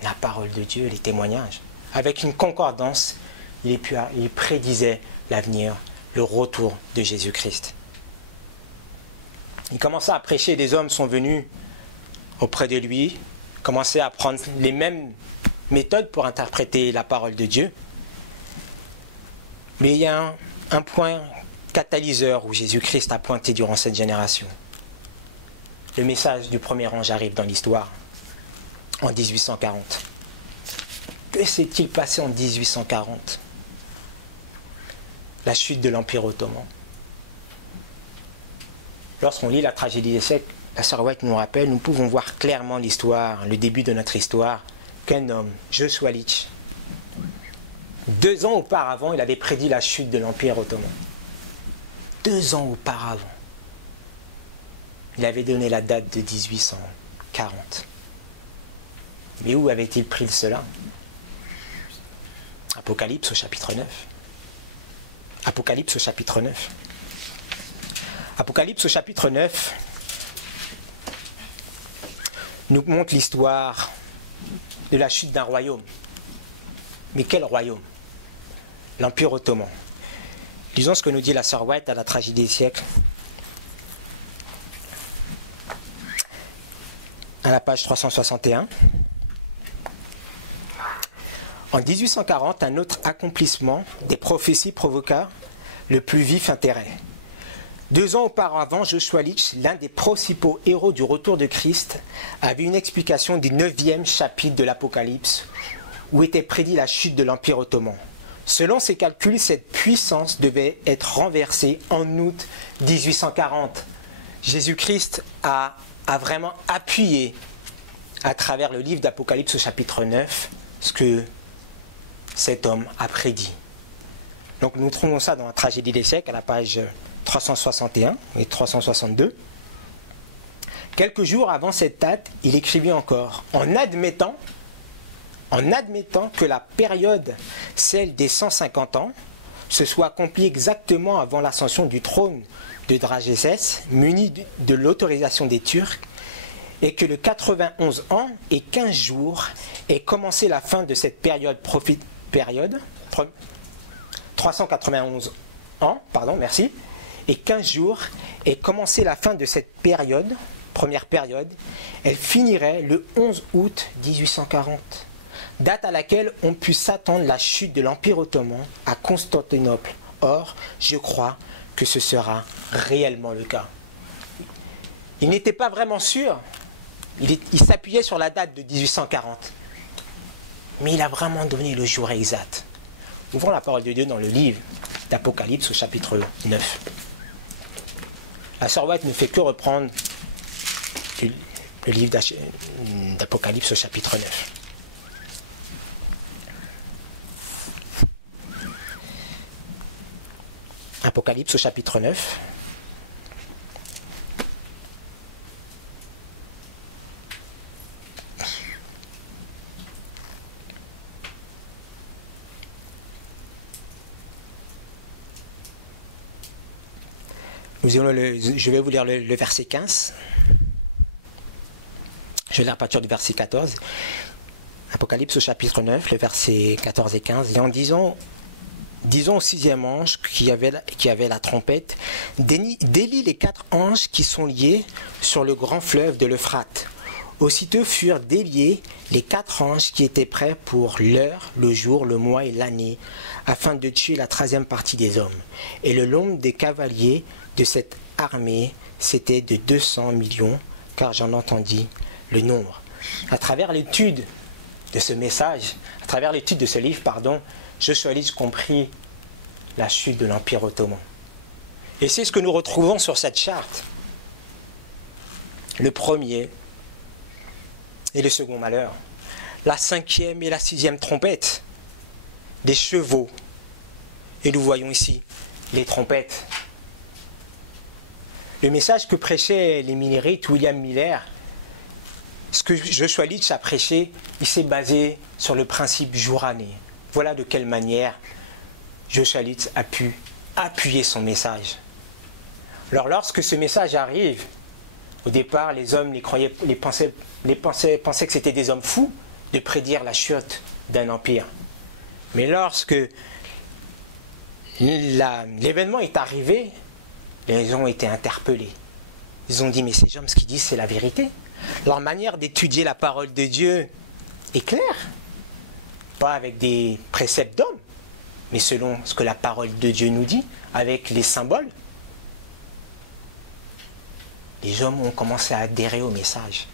La parole de Dieu, les témoignages. Avec une concordance, il prédisait l'avenir, le retour de Jésus-Christ. Il commença à prêcher, des hommes sont venus auprès de lui, commençaient à prendre les mêmes méthodes pour interpréter la parole de Dieu. Mais il y a un point catalyseur où Jésus-Christ a pointé durant cette génération. Le message du premier ange arrive dans l'histoire en 1840. Que s'est-il passé en 1840? La chute de l'Empire ottoman. Lorsqu'on lit la Tragédie des siècles, la sœur White nous rappelle, nous pouvons voir clairement l'histoire, le début de notre histoire, qu'un homme, Joshua Leach, 2 ans auparavant, il avait prédit la chute de l'Empire ottoman. 2 ans auparavant. Il avait donné la date de 1840. Mais où avait-il pris cela? Apocalypse au chapitre 9. Apocalypse au chapitre 9. Apocalypse au chapitre 9 nous montre l'histoire de la chute d'un royaume. Mais quel royaume? L'Empire ottoman. Lisons ce que nous dit la sœur White à la tragédie des siècles. À la page 361. En 1840, un autre accomplissement des prophéties provoqua le plus vif intérêt. 2 ans auparavant, Joshua Litch, l'un des principaux héros du retour de Christ, avait une explication du 9e chapitre de l'Apocalypse, où était prédit la chute de l'Empire ottoman. Selon ses calculs, cette puissance devait être renversée en août 1840. Jésus-Christ a vraiment appuyé à travers le livre d'Apocalypse au chapitre 9 ce que cet homme a prédit. Donc nous trouvons ça dans la tragédie des siècles à la page 361 et 362. Quelques jours avant cette date, il écrivit encore, en admettant que la période, celle des 150 ans, se soit accomplie exactement avant l'ascension du trône de Dragésès, muni de l'autorisation des Turcs, et que le 91 ans et 15 jours ait commencé la fin de cette période 391 ans, merci, et 15 jours ait commencé la fin de cette période, première période, elle finirait le 11 août 1840, date à laquelle on put s'attendre la chute de l'Empire ottoman à Constantinople. Or, je crois que ce sera réellement le cas. Il n'était pas vraiment sûr, il s'appuyait sur la date de 1840, mais il a vraiment donné le jour exact. Ouvrons la parole de Dieu dans le livre d'Apocalypse au chapitre 9. La sœur White ne fait que reprendre le livre d'Apocalypse au chapitre 9. Apocalypse au chapitre 9. Je vais vous lire le verset 15. Je vais lire à partir du verset 14. Apocalypse au chapitre 9, le verset 14 et 15. Et en disons au 6e ange qui avait la trompette, délie les 4 anges qui sont liés sur le grand fleuve de l'Euphrate. Aussitôt furent déliés les 4 anges qui étaient prêts pour l'heure, le jour, le mois et l'année, afin de tuer la 13e partie des hommes. Et le nombre des cavaliers de cette armée, c'était de 200 millions, car j'en entendis le nombre. À travers l'étude de ce message, à travers l'étude de ce livre, Joshua Litch comprit la chute de l'Empire ottoman. Et c'est ce que nous retrouvons sur cette charte. Le premier et le second malheur. La 5e et la 6e trompette. Des chevaux. Et nous voyons ici les trompettes. Le message que prêchait l'émérite William Miller, ce que Joshua Litch a prêché, il s'est basé sur le principe jour-année. Voilà de quelle manière Joshua Litch a pu appuyer son message. Alors lorsque ce message arrive, au départ les hommes pensaient que c'était des hommes fous de prédire la chute d'un empire. Mais lorsque l'événement est arrivé, ils ont été interpellés. Ils ont dit, mais ces hommes, ce qu'ils disent, c'est la vérité. Leur manière d'étudier la parole de Dieu est claire. Pas avec des préceptes d'hommes, mais selon ce que la parole de Dieu nous dit, avec les symboles. Les hommes ont commencé à adhérer au message.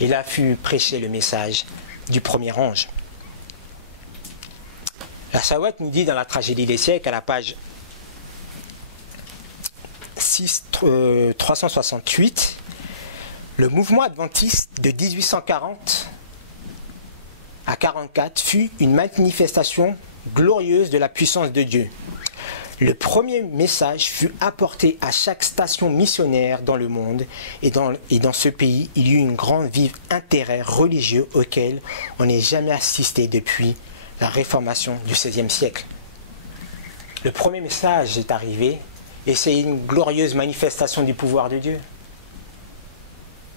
Et là fut prêché le message du premier ange. La Sawat nous dit dans la tragédie des siècles, à la page 368, le mouvement adventiste de 1840 à 44 fut une manifestation glorieuse de la puissance de Dieu. Le premier message fut apporté à chaque station missionnaire dans le monde et dans ce pays, il y eut un grand vif intérêt religieux auquel on n'est jamais assisté depuis la réformation du XVIe siècle. Le premier message est arrivé et c'est une glorieuse manifestation du pouvoir de Dieu.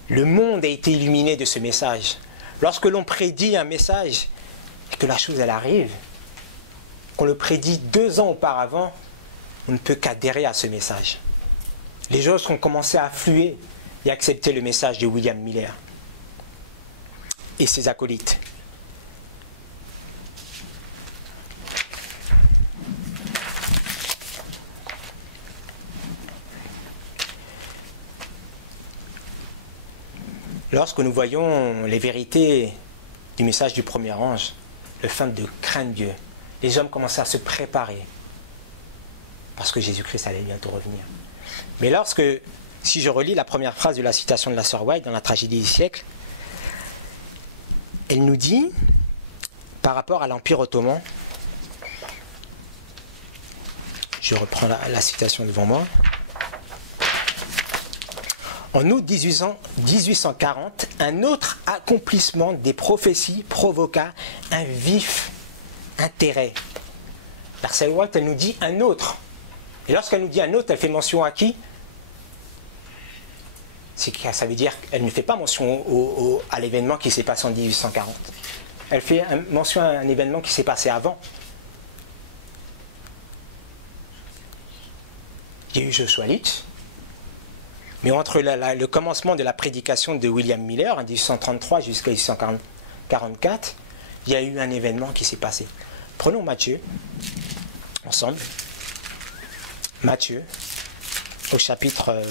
Le monde a été illuminé de ce message. Lorsque l'on prédit un message et que la chose elle arrive, qu'on le prédit 2 ans auparavant, on ne peut qu'adhérer à ce message. Les gens ont commencé à affluer et accepter le message de William Miller et ses acolytes. Lorsque nous voyons les vérités du message du premier ange, le fait de craindre Dieu, les hommes commençaient à se préparer parce que Jésus-Christ allait bientôt revenir. Mais lorsque, si je relis la première phrase de la citation de la sœur White dans la tragédie du siècle, elle nous dit, par rapport à l'Empire ottoman, je reprends la citation devant moi, en août 1840, un autre accomplissement des prophéties provoqua un vif intérêt. La sœur White, elle nous dit un autre. Et lorsqu'elle nous dit un autre, elle fait mention à qui? Ça veut dire qu'elle ne fait pas mention à l'événement qui s'est passé en 1840. Elle fait mention à un événement qui s'est passé avant. Il y a eu Joshua Leach. Mais entre le commencement de la prédication de William Miller en 1833 jusqu'à 1844, il y a eu un événement qui s'est passé. Prenons Matthieu, ensemble. Matthieu, au chapitre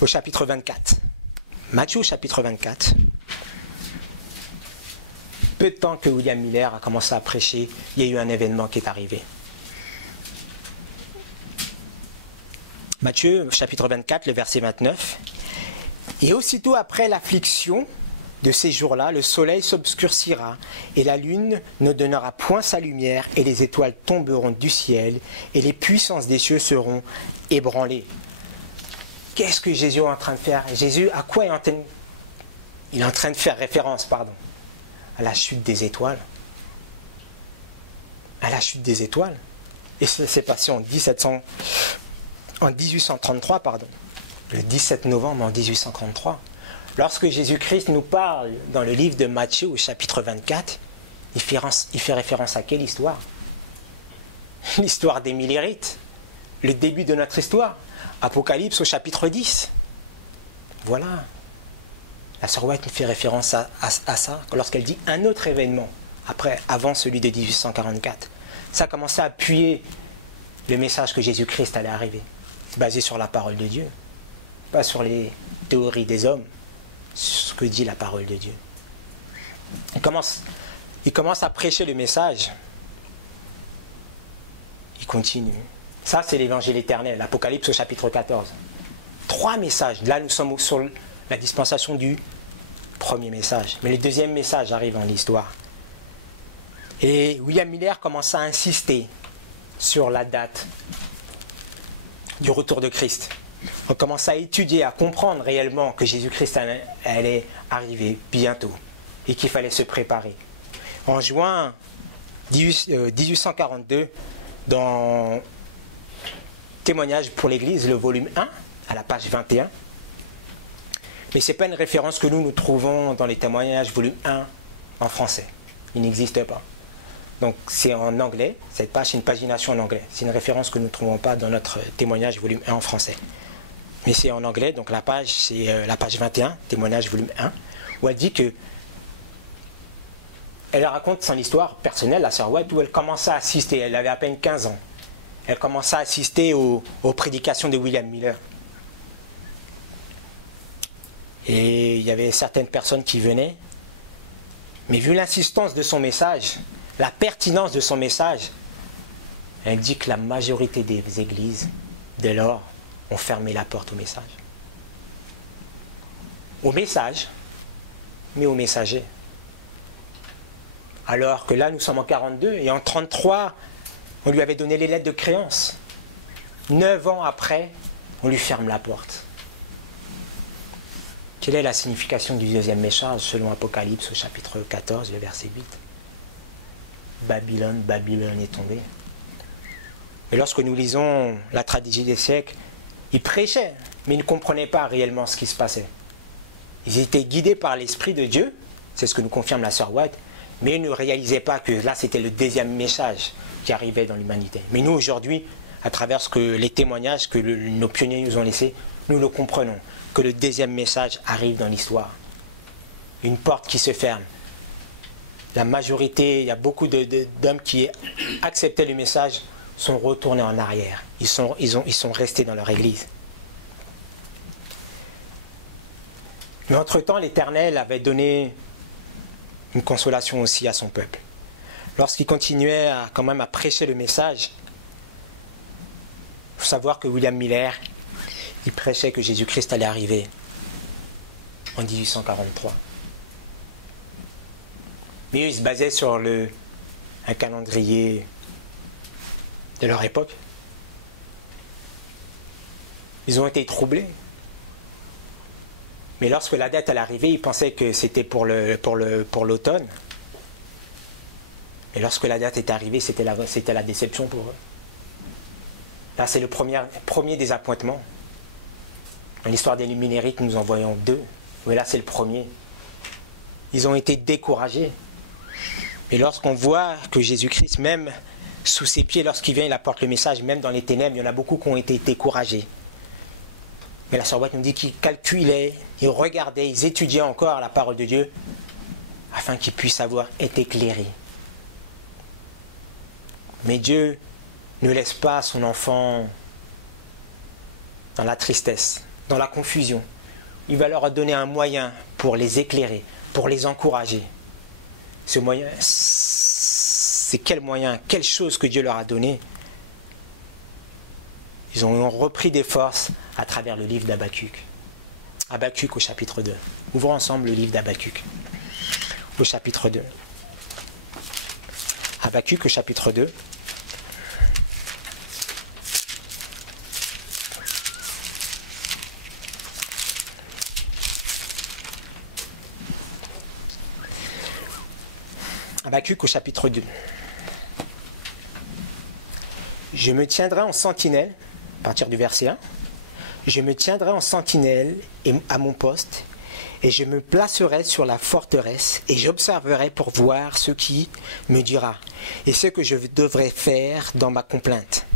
24. Matthieu au chapitre 24. Peu de temps que William Miller a commencé à prêcher, il y a eu un événement qui est arrivé. Matthieu, chapitre 24, le verset 29. Et aussitôt après l'affliction de ces jours-là, le soleil s'obscurcira et la lune ne donnera point sa lumière et les étoiles tomberont du ciel et les puissances des cieux seront ébranlées. Qu'est-ce que Jésus est en train de faire? Jésus, à quoi il est en train de faire référence, à la chute des étoiles. À la chute des étoiles. Et ça s'est passé en 1833, le 17 novembre en 1833. Lorsque Jésus-Christ nous parle dans le livre de Matthieu au chapitre 24, il fait référence à quelle histoire? L'histoire des Millérites, le début de notre histoire. Apocalypse au chapitre 10. Voilà. La sœur White fait référence à ça lorsqu'elle dit un autre événement, avant celui de 1844. Ça a commencé à appuyer le message que Jésus-Christ allait arriver. C'est basé sur la parole de Dieu, pas sur les théories des hommes, sur ce que dit la parole de Dieu. Il commence à prêcher le message. Il continue. Ça, c'est l'évangile éternel, l'Apocalypse au chapitre 14. 3 messages. Là, nous sommes sur la dispensation du premier message. Mais le deuxième message arrive en l'histoire. Et William Miller commence à insister sur la date du retour de Christ. On commence à étudier, à comprendre réellement que Jésus-Christ allait arriver bientôt et qu'il fallait se préparer. En juin 1842, dans Témoignages pour l'Église, le volume 1, à la page 21, mais ce n'est pas une référence que nous trouvons dans les Témoignages volume 1 en français. Il n'existe pas. Donc c'est en anglais, cette page c'est une pagination en anglais. C'est une référence que nous ne trouvons pas dans notre Témoignage volume 1 en français. Mais c'est en anglais, donc la page c'est la page 21, Témoignage volume 1, où elle dit que elle raconte son histoire personnelle, la sœur White, où elle commençait à assister, elle avait à peine 15 ans. Elle commençait à assister aux prédications de William Miller. Et il y avait certaines personnes qui venaient, mais vu l'insistance de son message, la pertinence de son message, elle dit que la majorité des églises, dès lors, ont fermé la porte au message. Au message, mais au messager. Alors que là, nous sommes en 42 et en 33, on lui avait donné les lettres de créance. 9 ans après, on lui ferme la porte. Quelle est la signification du deuxième message selon Apocalypse au chapitre 14, le verset 8? Babylone, Babylone est tombée. Et lorsque nous lisons la tragédie des siècles, ils prêchaient, mais ils ne comprenaient pas réellement ce qui se passait. Ils étaient guidés par l'Esprit de Dieu, c'est ce que nous confirme la sœur White, mais ils ne réalisaient pas que là c'était le deuxième message qui arrivait dans l'humanité. Mais nous aujourd'hui, à travers les témoignages que nos pionniers nous ont laissés, nous le comprenons, que le deuxième message arrive dans l'histoire. Une porte qui se ferme. La majorité, il y a beaucoup d'hommes qui acceptaient le message, sont retournés en arrière. Ils sont restés dans leur église. Mais entre-temps, l'Éternel avait donné une consolation aussi à son peuple. Lorsqu'il continuait quand même à prêcher le message, il faut savoir que William Miller, il prêchait que Jésus-Christ allait arriver en 1843. Mais eux, ils se basaient sur un calendrier de leur époque. Ils ont été troublés. Mais lorsque la date est arrivée, ils pensaient que c'était pour l'automne. Et lorsque la date est arrivée, c'était la déception pour eux. Là, c'est le premier désappointement. Dans l'histoire des numériques, nous en voyons deux. Mais là, c'est le premier. Ils ont été découragés. Et lorsqu'on voit que Jésus-Christ, même sous ses pieds, lorsqu'il vient, il apporte le message, même dans les ténèbres, il y en a beaucoup qui ont été découragés. Mais la sœur White nous dit qu'ils calculaient, ils regardaient, ils étudiaient encore la parole de Dieu afin qu'ils puissent être éclairés. Mais Dieu ne laisse pas son enfant dans la tristesse, dans la confusion. Il va leur donner un moyen pour les éclairer, pour les encourager. Ce moyen, c'est quel moyen, quelle chose que Dieu leur a donné? Ils ont repris des forces à travers le livre d'Habakkuk. Habakkuk au chapitre 2. Ouvrons ensemble le livre d'Habakkuk au chapitre 2. Habakkuk au chapitre 2. Habakkuk au chapitre 2. Je me tiendrai en sentinelle, à partir du verset 1, je me tiendrai en sentinelle à mon poste, et je me placerai sur la forteresse, et j'observerai pour voir ce qui me dira, et ce que je devrais faire dans ma complainte.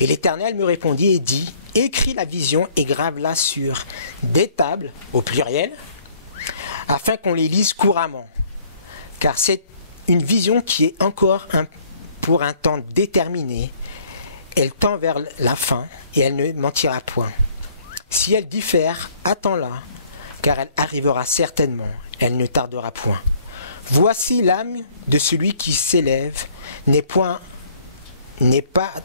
Et l'Éternel me répondit et dit, écris la vision et grave-la sur des tables, au pluriel, afin qu'on les lise couramment, car c'est une vision qui est encore pour un temps déterminé. Elle tend vers la fin et elle ne mentira point. Si elle diffère, attends-la, car elle arrivera certainement, elle ne tardera point. Voici l'âme de celui qui s'élève, n'est pas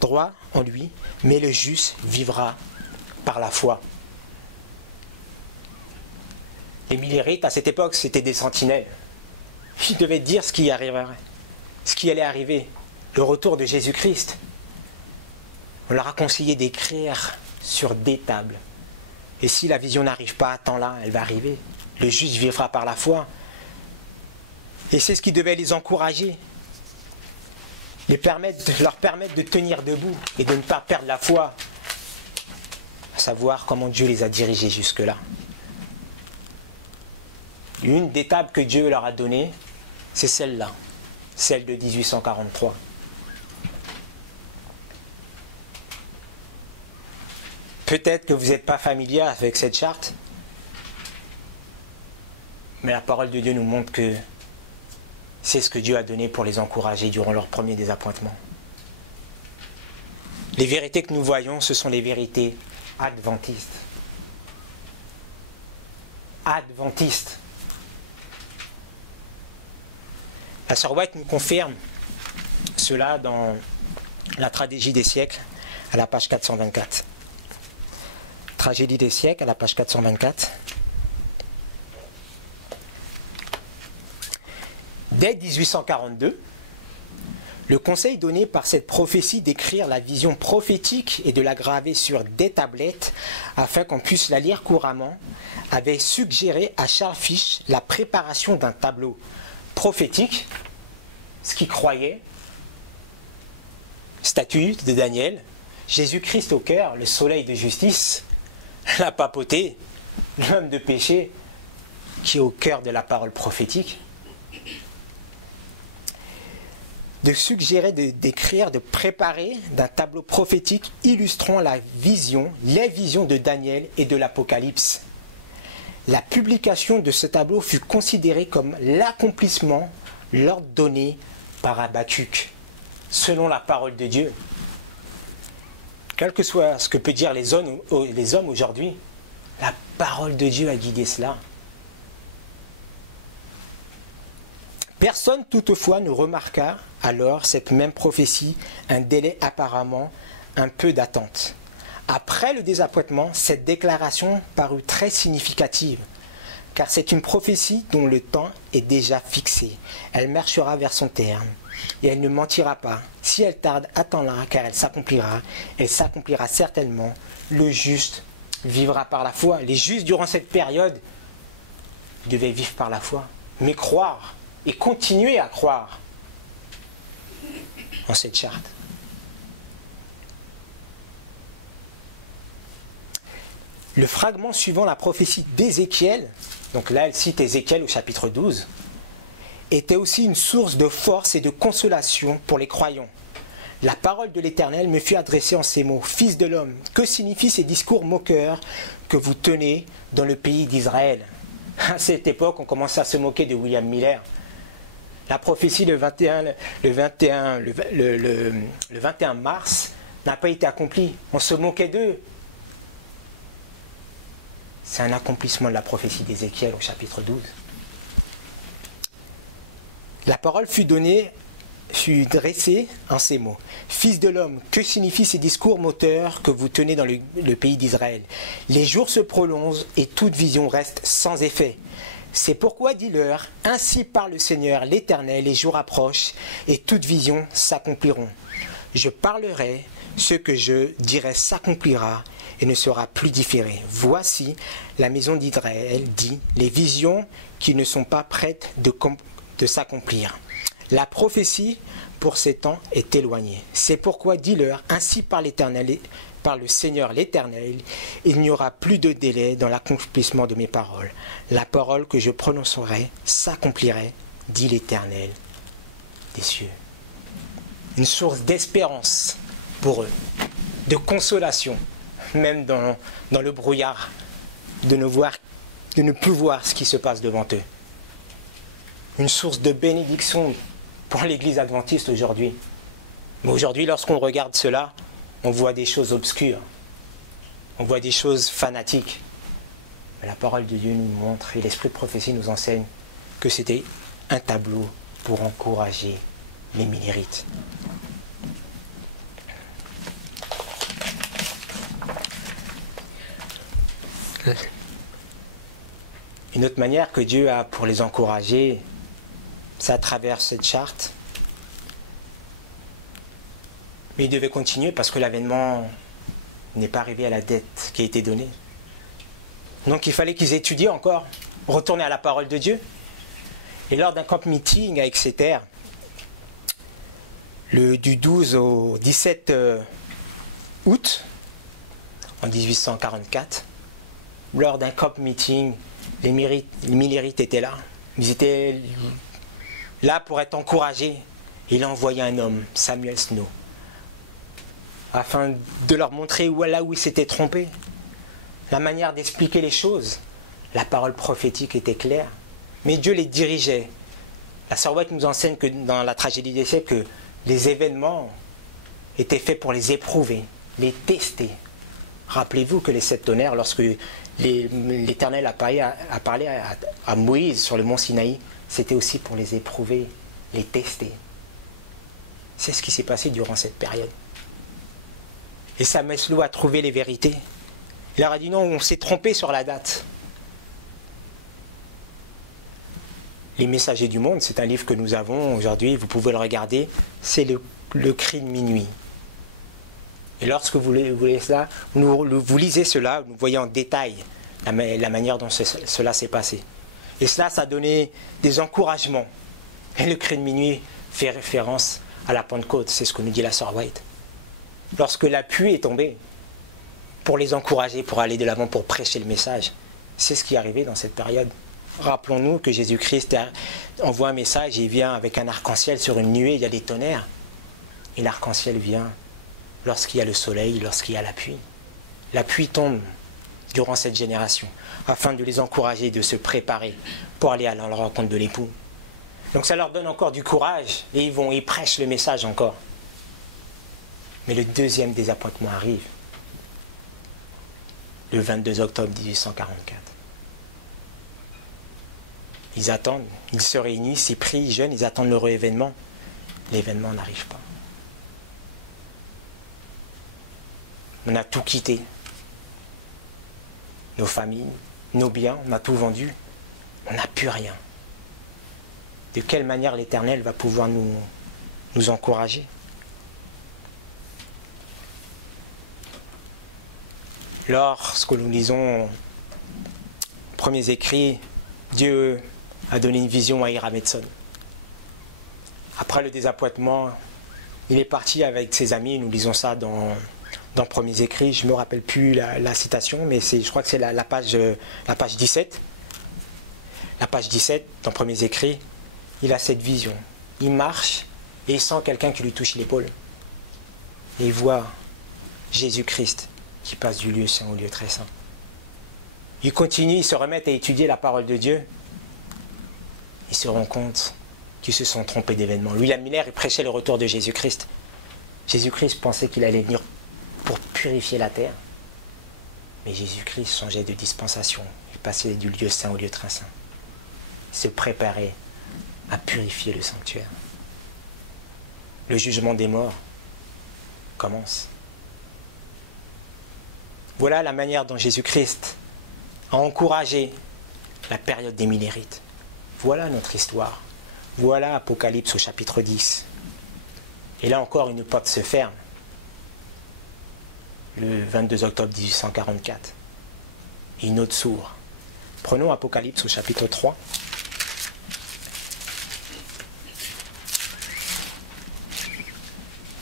droit en lui, mais le juste vivra par la foi. Les millérites, à cette époque, c'était des sentinelles. Ils devaient dire ce qui arriverait, ce qui allait arriver, le retour de Jésus-Christ. On leur a conseillé d'écrire sur des tables. Et si la vision n'arrive pas, attends-la, elle va arriver. Le juste vivra par la foi. Et c'est ce qui devait les encourager, leur permettre de tenir debout et de ne pas perdre la foi, à savoir comment Dieu les a dirigés jusque-là. Une des tables que Dieu leur a données, c'est celle-là, celle de 1843. Peut-être que vous n'êtes pas familier avec cette charte, mais la parole de Dieu nous montre que c'est ce que Dieu a donné pour les encourager durant leur premier désappointement. Les vérités que nous voyons, ce sont les vérités adventistes. Adventistes. La sœur White nous confirme cela dans la Tragédie des siècles, à la page 424. Tragédie des siècles, à la page 424. Dès 1842, le conseil donné par cette prophétie d'écrire la vision prophétique et de la graver sur des tablettes afin qu'on puisse la lire couramment avait suggéré à Charles Fish la préparation d'un tableau prophétique, ce qu'il croyait, statue de Daniel, Jésus-Christ au cœur, le soleil de justice, la papauté, l'homme de péché, qui est au cœur de la parole prophétique, de suggérer, d'écrire, de préparer d'un tableau prophétique illustrant les visions de Daniel et de l'Apocalypse. La publication de ce tableau fut considérée comme l'accomplissement l'ordre donné par Habakkuk, selon la parole de Dieu. Quel que soit ce que peuvent dire les hommes aujourd'hui, la parole de Dieu a guidé cela. Personne toutefois ne remarqua alors cette même prophétie, un délai apparemment un peu d'attente. Après le désappointement, cette déclaration parut très significative, car c'est une prophétie dont le temps est déjà fixé. Elle marchera vers son terme, et elle ne mentira pas. Si elle tarde, attends-la, car elle s'accomplira certainement. Le juste vivra par la foi. Les justes, durant cette période, devaient vivre par la foi, mais croire, et continuer à croire en cette charte. Le fragment suivant la prophétie d'Ézéchiel, donc là elle cite Ézéchiel au chapitre 12, était aussi une source de force et de consolation pour les croyants. La parole de l'Éternel me fut adressée en ces mots: Fils de l'homme, que signifient ces discours moqueurs que vous tenez dans le pays d'Israël? À cette époque, on commençait à se moquer de William Miller. La prophétie le 21 mars n'a pas été accomplie. On se moquait d'eux. C'est un accomplissement de la prophétie d'Ézéchiel au chapitre 12. La parole fut dressée en ces mots. Fils de l'homme, que signifient ces discours moteurs que vous tenez dans le pays d'Israël? Les jours se prolongent et toute vision reste sans effet. C'est pourquoi dis-leur, ainsi parle le Seigneur l'Éternel, les jours approchent et toute vision s'accompliront. Je parlerai, ce que je dirai s'accomplira et ne sera plus différé. Voici, la maison d'Israël dit, les visions qui ne sont pas prêtes de s'accomplir. La prophétie pour ces temps est éloignée. C'est pourquoi dis-leur, ainsi parle l'Éternel, par le Seigneur l'Éternel, il n'y aura plus de délai dans l'accomplissement de mes paroles. La parole que je prononcerai s'accomplirait, dit l'Éternel des cieux. Une source d'espérance pour eux, de consolation, même dans le brouillard, de ne plus voir ce qui se passe devant eux. Une source de bénédiction pour l'Église adventiste aujourd'hui. Mais aujourd'hui, lorsqu'on regarde cela, on voit des choses obscures, on voit des choses fanatiques. Mais la parole de Dieu nous montre, et l'esprit de prophétie nous enseigne, que c'était un tableau pour encourager les millérites. Une autre manière que Dieu a pour les encourager, c'est à travers cette charte. Mais il devait continuer parce que l'avènement n'est pas arrivé à la date qui a été donnée. Donc il fallait qu'ils étudient encore, retourner à la parole de Dieu. Et lors d'un camp meeting à Exeter, du 12 au 17 août en 1844, lors d'un camp meeting, les millérites étaient là. Ils étaient là pour être encouragés. Il a envoyé un homme, Samuel Snow, afin de leur montrer là où ils s'étaient trompés. La manière d'expliquer les choses, la parole prophétique était claire, mais Dieu les dirigeait. La sœur White nous enseigne que dans la tragédie des siècles, que les événements étaient faits pour les éprouver, les tester. Rappelez-vous que les 7 tonnerres, lorsque l'Éternel a parlé à Moïse sur le mont Sinaï, c'était aussi pour les éprouver, les tester. C'est ce qui s'est passé durant cette période. Et Samuel Snow a trouvé les vérités. Il leur a dit non, on s'est trompé sur la date. Les Messagers du Monde, c'est un livre que nous avons aujourd'hui, vous pouvez le regarder, c'est le cri de minuit. Et lorsque vous lisez cela, vous voyez en détail la manière dont cela s'est passé. Et cela, ça a donné des encouragements. Et le cri de minuit fait référence à la Pentecôte, c'est ce que nous dit la sœur White. Lorsque la pluie est tombée, pour les encourager, pour aller de l'avant, pour prêcher le message, c'est ce qui est arrivé dans cette période. Rappelons-nous que Jésus-Christ envoie un message et il vient avec un arc-en-ciel sur une nuée, il y a des tonnerres. Et l'arc-en-ciel vient lorsqu'il y a le soleil, lorsqu'il y a la pluie. La pluie tombe durant cette génération, afin de les encourager, de se préparer pour aller à la rencontre de l'époux. Donc ça leur donne encore du courage, et ils prêchent le message encore. Mais le deuxième désappointement arrive, le 22 octobre 1844. Ils attendent, ils se réunissent, ils prient, ils jeûnent, ils attendent leur événement. L'événement n'arrive pas. On a tout quitté. Nos familles, nos biens, on a tout vendu. On n'a plus rien. De quelle manière l'Éternel va pouvoir nous encourager? Lorsque nous lisons premiers écrits, Dieu a donné une vision à Hiram Edson. Après le désappointement, il est parti avec ses amis, nous lisons ça dans premiers écrits, je ne me rappelle plus la citation, mais je crois que c'est la page 17. La page 17, dans premiers écrits, il a cette vision. Il marche et il sent quelqu'un qui lui touche l'épaule. Et il voit Jésus-Christ qui passe du lieu saint au lieu très saint. Il continue, il se remet à étudier la parole de Dieu. Il se rend compte qu'ils se sont trompés d'événement. William Miller, il prêchait le retour de Jésus-Christ. Jésus-Christ pensait qu'il allait venir pour purifier la terre. Mais Jésus-Christ changeait de dispensation. Il passait du lieu saint au lieu très saint. Il se préparait à purifier le sanctuaire. Le jugement des morts commence. Voilà la manière dont Jésus-Christ a encouragé la période des Millérites. Voilà notre histoire. Voilà Apocalypse au chapitre 10. Et là encore, une porte se ferme. Le 22 octobre 1844. Et une autre s'ouvre. Prenons Apocalypse au chapitre 3.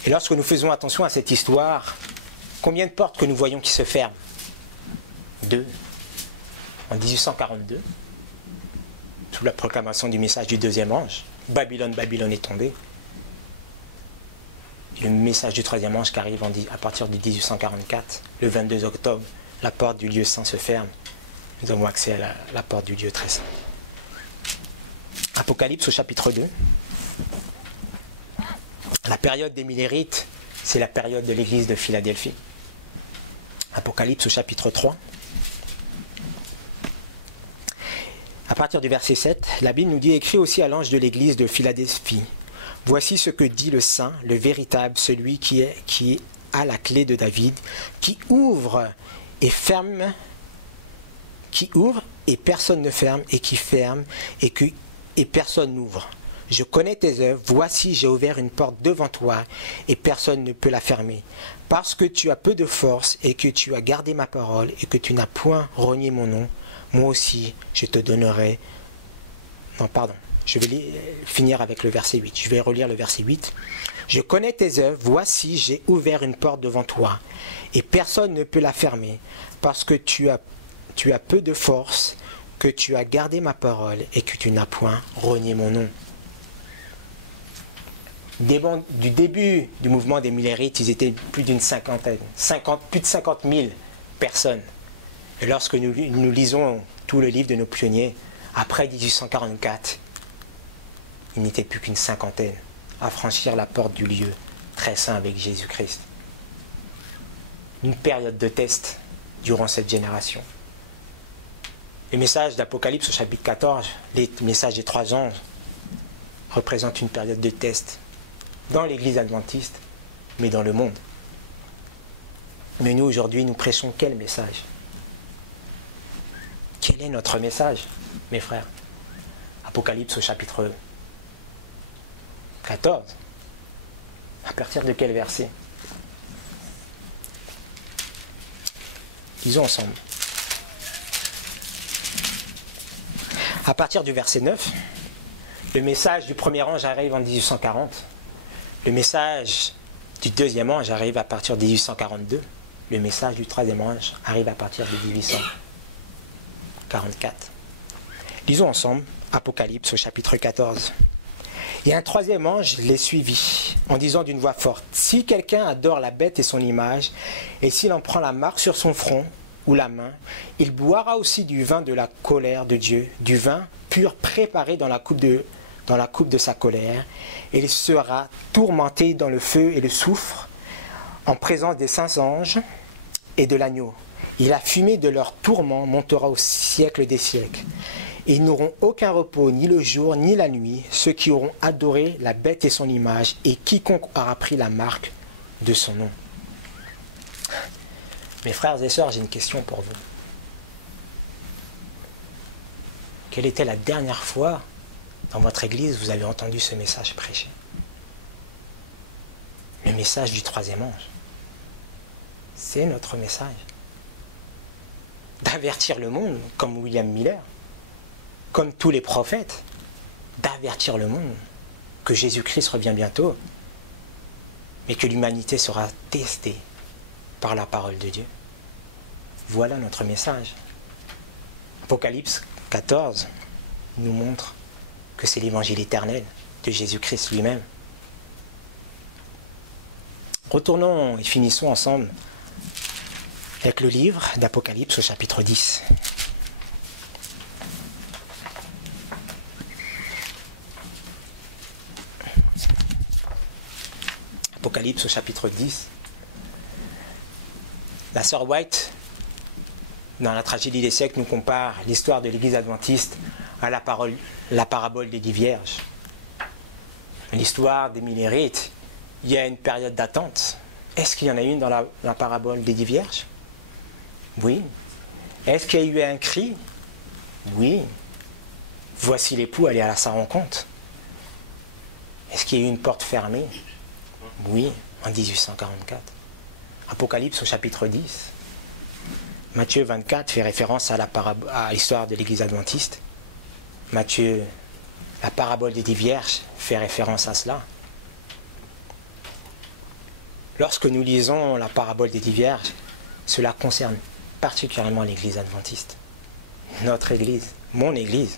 Et lorsque nous faisons attention à cette histoire, combien de portes que nous voyons qui se ferment? 2. En 1842, sous la proclamation du message du deuxième ange, Babylone, Babylone est tombée. Le message du troisième ange qui arrive à partir de 1844, le 22 octobre, la porte du lieu saint se ferme. Nous avons accès à la porte du lieu très saint. Apocalypse au chapitre 2. La période des Millérites, c'est la période de l'église de Philadelphie. Apocalypse au chapitre 3. À partir du verset 7, la Bible nous dit: écrit aussi à l'ange de l'église de Philadelphie. Voici ce que dit le saint, le véritable, celui qui a la clé de David, qui ouvre et ferme, qui ouvre et personne ne ferme, et qui ferme et personne n'ouvre. Je connais tes œuvres, voici j'ai ouvert une porte devant toi, et personne ne peut la fermer. Parce que tu as peu de force, et que tu as gardé ma parole, et que tu n'as point renié mon nom, moi aussi je te donnerai... Non, pardon. Je vais finir avec le verset 8. Je vais relire le verset 8. Je connais tes œuvres, voici j'ai ouvert une porte devant toi, et personne ne peut la fermer, parce que tu as peu de force, que tu as gardé ma parole, et que tu n'as point renié mon nom. Du début du mouvement des Millérites, ils étaient plus d'une cinquantaine, plus de 50 000 personnes. Et lorsque nous lisons tout le livre de nos pionniers, après 1844, il n'était plus qu'une cinquantaine à franchir la porte du lieu très saint avec Jésus-Christ. Une période de test durant cette génération. Les messages d'Apocalypse au chapitre 14, les messages des trois anges, représentent une période de test dans l'église adventiste, mais dans le monde. Mais nous, aujourd'hui, nous prêchons quel message? Quel est notre message, mes frères? Apocalypse au chapitre 14. À partir de quel verset? Lisons ensemble. À partir du verset 9, le message du premier ange arrive en 1840. Le message du deuxième ange arrive à partir de 1842. Le message du troisième ange arrive à partir de 1844. Lisons ensemble Apocalypse au chapitre 14. Et un troisième ange les suivit, en disant d'une voix forte, « Si quelqu'un adore la bête et son image, et s'il en prend la marque sur son front ou la main, il boira aussi du vin de la colère de Dieu, du vin pur préparé dans la coupe de sa colère, et il sera tourmenté dans le feu et le soufre, en présence des saints anges et de l'agneau. Et la fumée de leur tourment montera au siècle des siècles. Et ils n'auront aucun repos, ni le jour, ni la nuit, ceux qui auront adoré la bête et son image, et quiconque aura pris la marque de son nom. » Mes frères et sœurs, j'ai une question pour vous. Quelle était la dernière fois dans votre église vous avez entendu ce message prêché? Le message du troisième ange. C'est notre message. D'avertir le monde, comme William Miller, comme tous les prophètes, d'avertir le monde que Jésus-Christ revient bientôt, mais que l'humanité sera testée par la parole de Dieu. Voilà notre message. Apocalypse 14 nous montre que c'est l'évangile éternel de Jésus-Christ lui-même. Retournons et finissons ensemble avec le livre d'Apocalypse au chapitre 10. Apocalypse au chapitre 10. La sœur White, dans la tragédie des siècles, nous compare l'histoire de l'Église adventiste à la parabole des 10 vierges. L'histoire des 1000 rites, il y a une période d'attente. Est-ce qu'il y en a une dans la parabole des 10 vierges? Oui. Est-ce qu'il y a eu un cri? Oui. Voici l'époux, allez à sa rencontre. Est-ce qu'il y a eu une porte fermée? Oui, en 1844. Apocalypse au chapitre 10. Matthieu 24 fait référence à l'histoire de l'Église adventiste. Matthieu, la parabole des 10 vierges, fait référence à cela. Lorsque nous lisons la parabole des 10 vierges, cela concerne particulièrement l'Église adventiste. Notre Église, mon Église.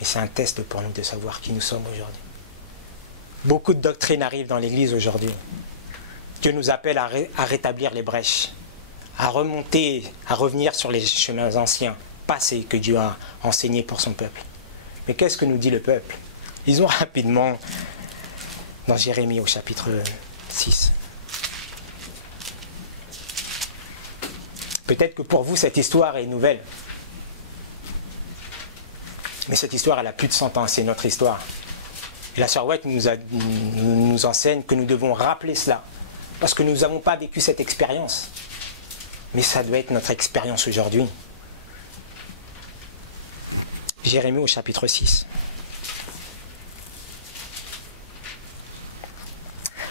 Et c'est un test pour nous de savoir qui nous sommes aujourd'hui. Beaucoup de doctrines arrivent dans l'Église aujourd'hui. Dieu nous appelle à rétablir les brèches, à remonter, à revenir sur les chemins anciens, passés que Dieu a enseignés pour son peuple. Mais qu'est-ce que nous dit le peuple? Lisons rapidement dans Jérémie au chapitre 6. Peut-être que pour vous, cette histoire est nouvelle. Mais cette histoire, elle a plus de 100 ans, c'est notre histoire. Et la sœur White nous enseigne que nous devons rappeler cela. Parce que nous n'avons pas vécu cette expérience. Mais ça doit être notre expérience aujourd'hui. Jérémie au chapitre 6.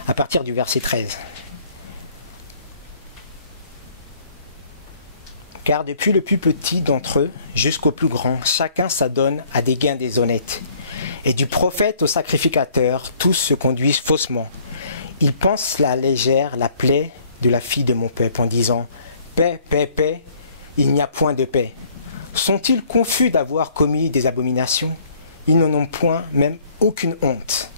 À partir du verset 13. Car depuis le plus petit d'entre eux jusqu'au plus grand, chacun s'adonne à des gains déshonnêtes. Et du prophète au sacrificateur, tous se conduisent faussement. Ils pensent la légère la plaie de la fille de mon peuple en disant « Paix, paix, paix, il n'y a point de paix. » Sont-ils confus d'avoir commis des abominations? Ils n'en ont point, même aucune honte.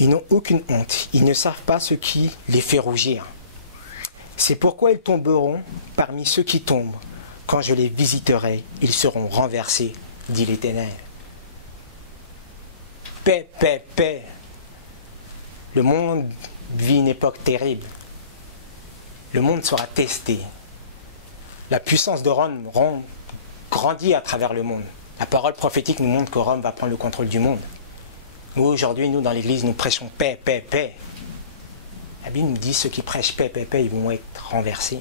Ils n'ont aucune honte. Ils ne savent pas ce qui les fait rougir. C'est pourquoi ils tomberont parmi ceux qui tombent. Quand je les visiterai, ils seront renversés, dit l'Éternel. Paix, paix, paix. Le monde vit une époque terrible. Le monde sera testé. La puissance de Rome grandit à travers le monde. La parole prophétique nous montre que Rome va prendre le contrôle du monde. Nous, aujourd'hui, nous, dans l'Église, nous prêchons paix, paix, paix. La Bible nous dit, ceux qui prêchent paix, paix, paix, ils vont être renversés.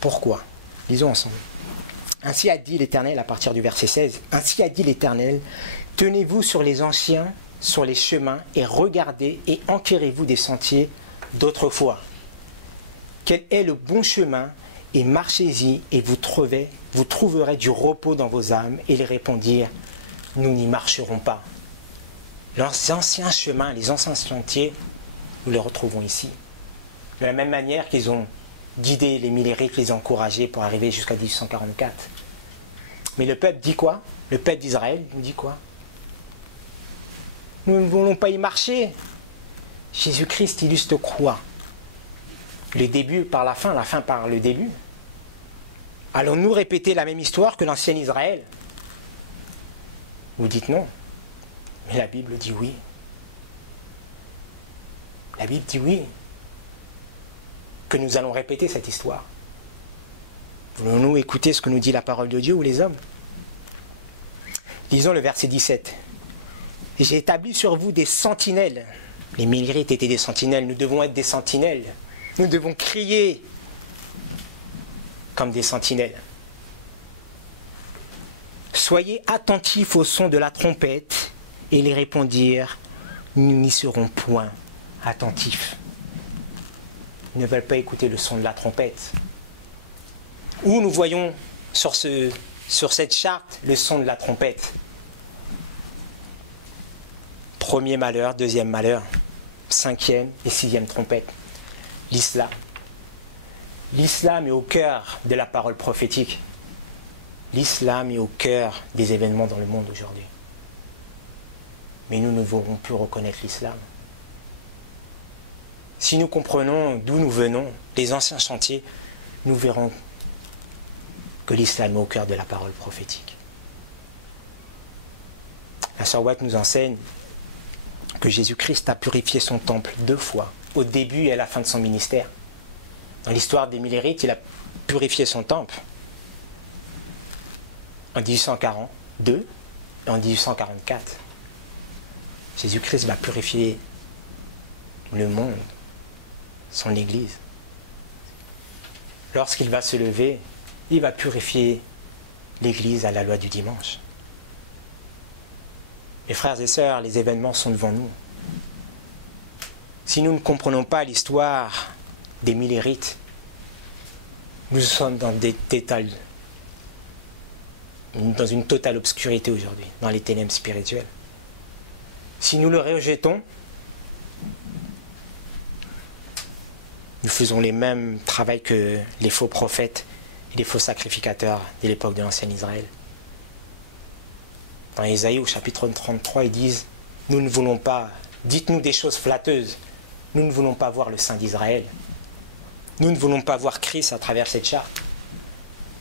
Pourquoi? Lisons ensemble. Ainsi a dit l'Éternel, à partir du verset 16, « Ainsi a dit l'Éternel, tenez-vous sur les anciens, sur les chemins, et regardez et enquérez-vous des sentiers d'autrefois. Quel est le bon chemin, et marchez-y, et vous trouverez du repos dans vos âmes. » Et ils répondirent, « Nous n'y marcherons pas. » Les anciens chemins, les anciens sentiers, nous les retrouvons ici. De la même manière qu'ils ont guidé les Millérites, les encouragé pour arriver jusqu'à 1844. Mais le peuple dit quoi? Le peuple d'Israël nous dit quoi? Nous ne voulons pas y marcher. Jésus-Christ illustre quoi? Le début par la fin par le début. Allons-nous répéter la même histoire que l'ancien Israël? Vous dites non. Mais la Bible dit oui. La Bible dit oui. Que nous allons répéter cette histoire. Voulons-nous écouter ce que nous dit la parole de Dieu ou les hommes? Lisons le verset 17. J'ai établi sur vous des sentinelles. Les Millérites étaient des sentinelles. Nous devons être des sentinelles. Nous devons crier comme des sentinelles. Soyez attentifs au son de la trompette. Et ils répondirent, nous n'y serons point attentifs. Ils ne veulent pas écouter le son de la trompette. Où nous voyons sur cette charte le son de la trompette? Premier malheur, deuxième malheur, cinquième et sixième trompette. L'islam. L'islam est au cœur de la parole prophétique. L'islam est au cœur des événements dans le monde aujourd'hui. Mais nous ne voulons plus reconnaître l'islam. Si nous comprenons d'où nous venons, les anciens chantiers, nous verrons que l'islam est au cœur de la parole prophétique. La sœur White nous enseigne que Jésus-Christ a purifié son temple 2 fois, au début et à la fin de son ministère. Dans l'histoire des Millérites, il a purifié son temple en 1842 et en 1844. Jésus-Christ va purifier le monde, son Église. Lorsqu'il va se lever, il va purifier l'Église à la loi du dimanche. Mes frères et sœurs, les événements sont devant nous. Si nous ne comprenons pas l'histoire des Millérites, nous sommes dans une totale obscurité aujourd'hui, dans les ténèbres spirituelles. Si nous le rejetons, nous faisons les mêmes travaux que les faux prophètes et les faux sacrificateurs de l'époque de l'ancien Israël. Dans Ésaïe au chapitre 33, ils disent « Nous ne voulons pas, dites-nous des choses flatteuses, nous ne voulons pas voir le Saint d'Israël. Nous ne voulons pas voir Christ à travers cette charte.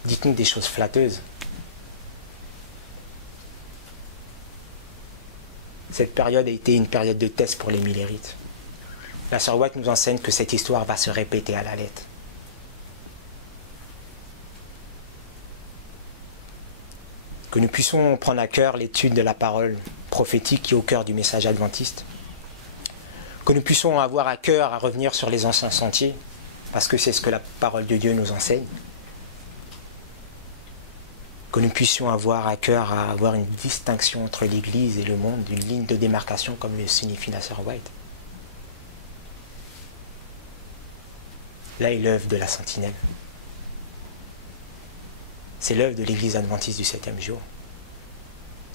Dites-nous des choses flatteuses. » Cette période a été une période de test pour les Millérites. La sœur White nous enseigne que cette histoire va se répéter à la lettre. Que nous puissions prendre à cœur l'étude de la parole prophétique qui est au cœur du message adventiste. Que nous puissions avoir à cœur à revenir sur les anciens sentiers, parce que c'est ce que la parole de Dieu nous enseigne. Que nous puissions avoir à cœur à avoir une distinction entre l'Église et le monde, une ligne de démarcation comme le signifie la sœur White. Là est l'œuvre de la sentinelle. C'est l'œuvre de l'Église adventiste du 7e jour.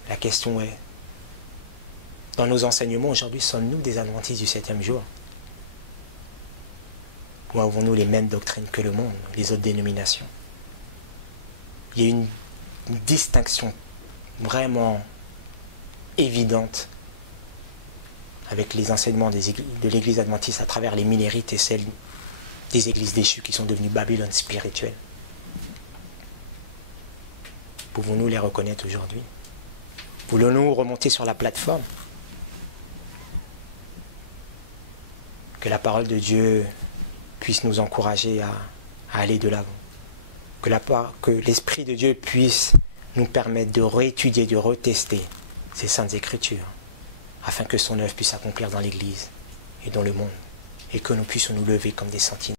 La question est, dans nos enseignements aujourd'hui, sommes-nous des adventistes du 7e jour? Ou avons-nous les mêmes doctrines que le monde, les autres dénominations? Il y a une distinction vraiment évidente avec les enseignements de l'Église adventiste à travers les Millérites et celles des églises déchues qui sont devenues Babylone spirituelle. Pouvons-nous les reconnaître aujourd'hui? Voulons-nous remonter sur la plateforme? Que la parole de Dieu puisse nous encourager à aller de l'avant. Que l'Esprit de Dieu puisse nous permettre de réétudier, de retester ces saintes Écritures, afin que son œuvre puisse s'accomplir dans l'Église et dans le monde, et que nous puissions nous lever comme des sentinelles.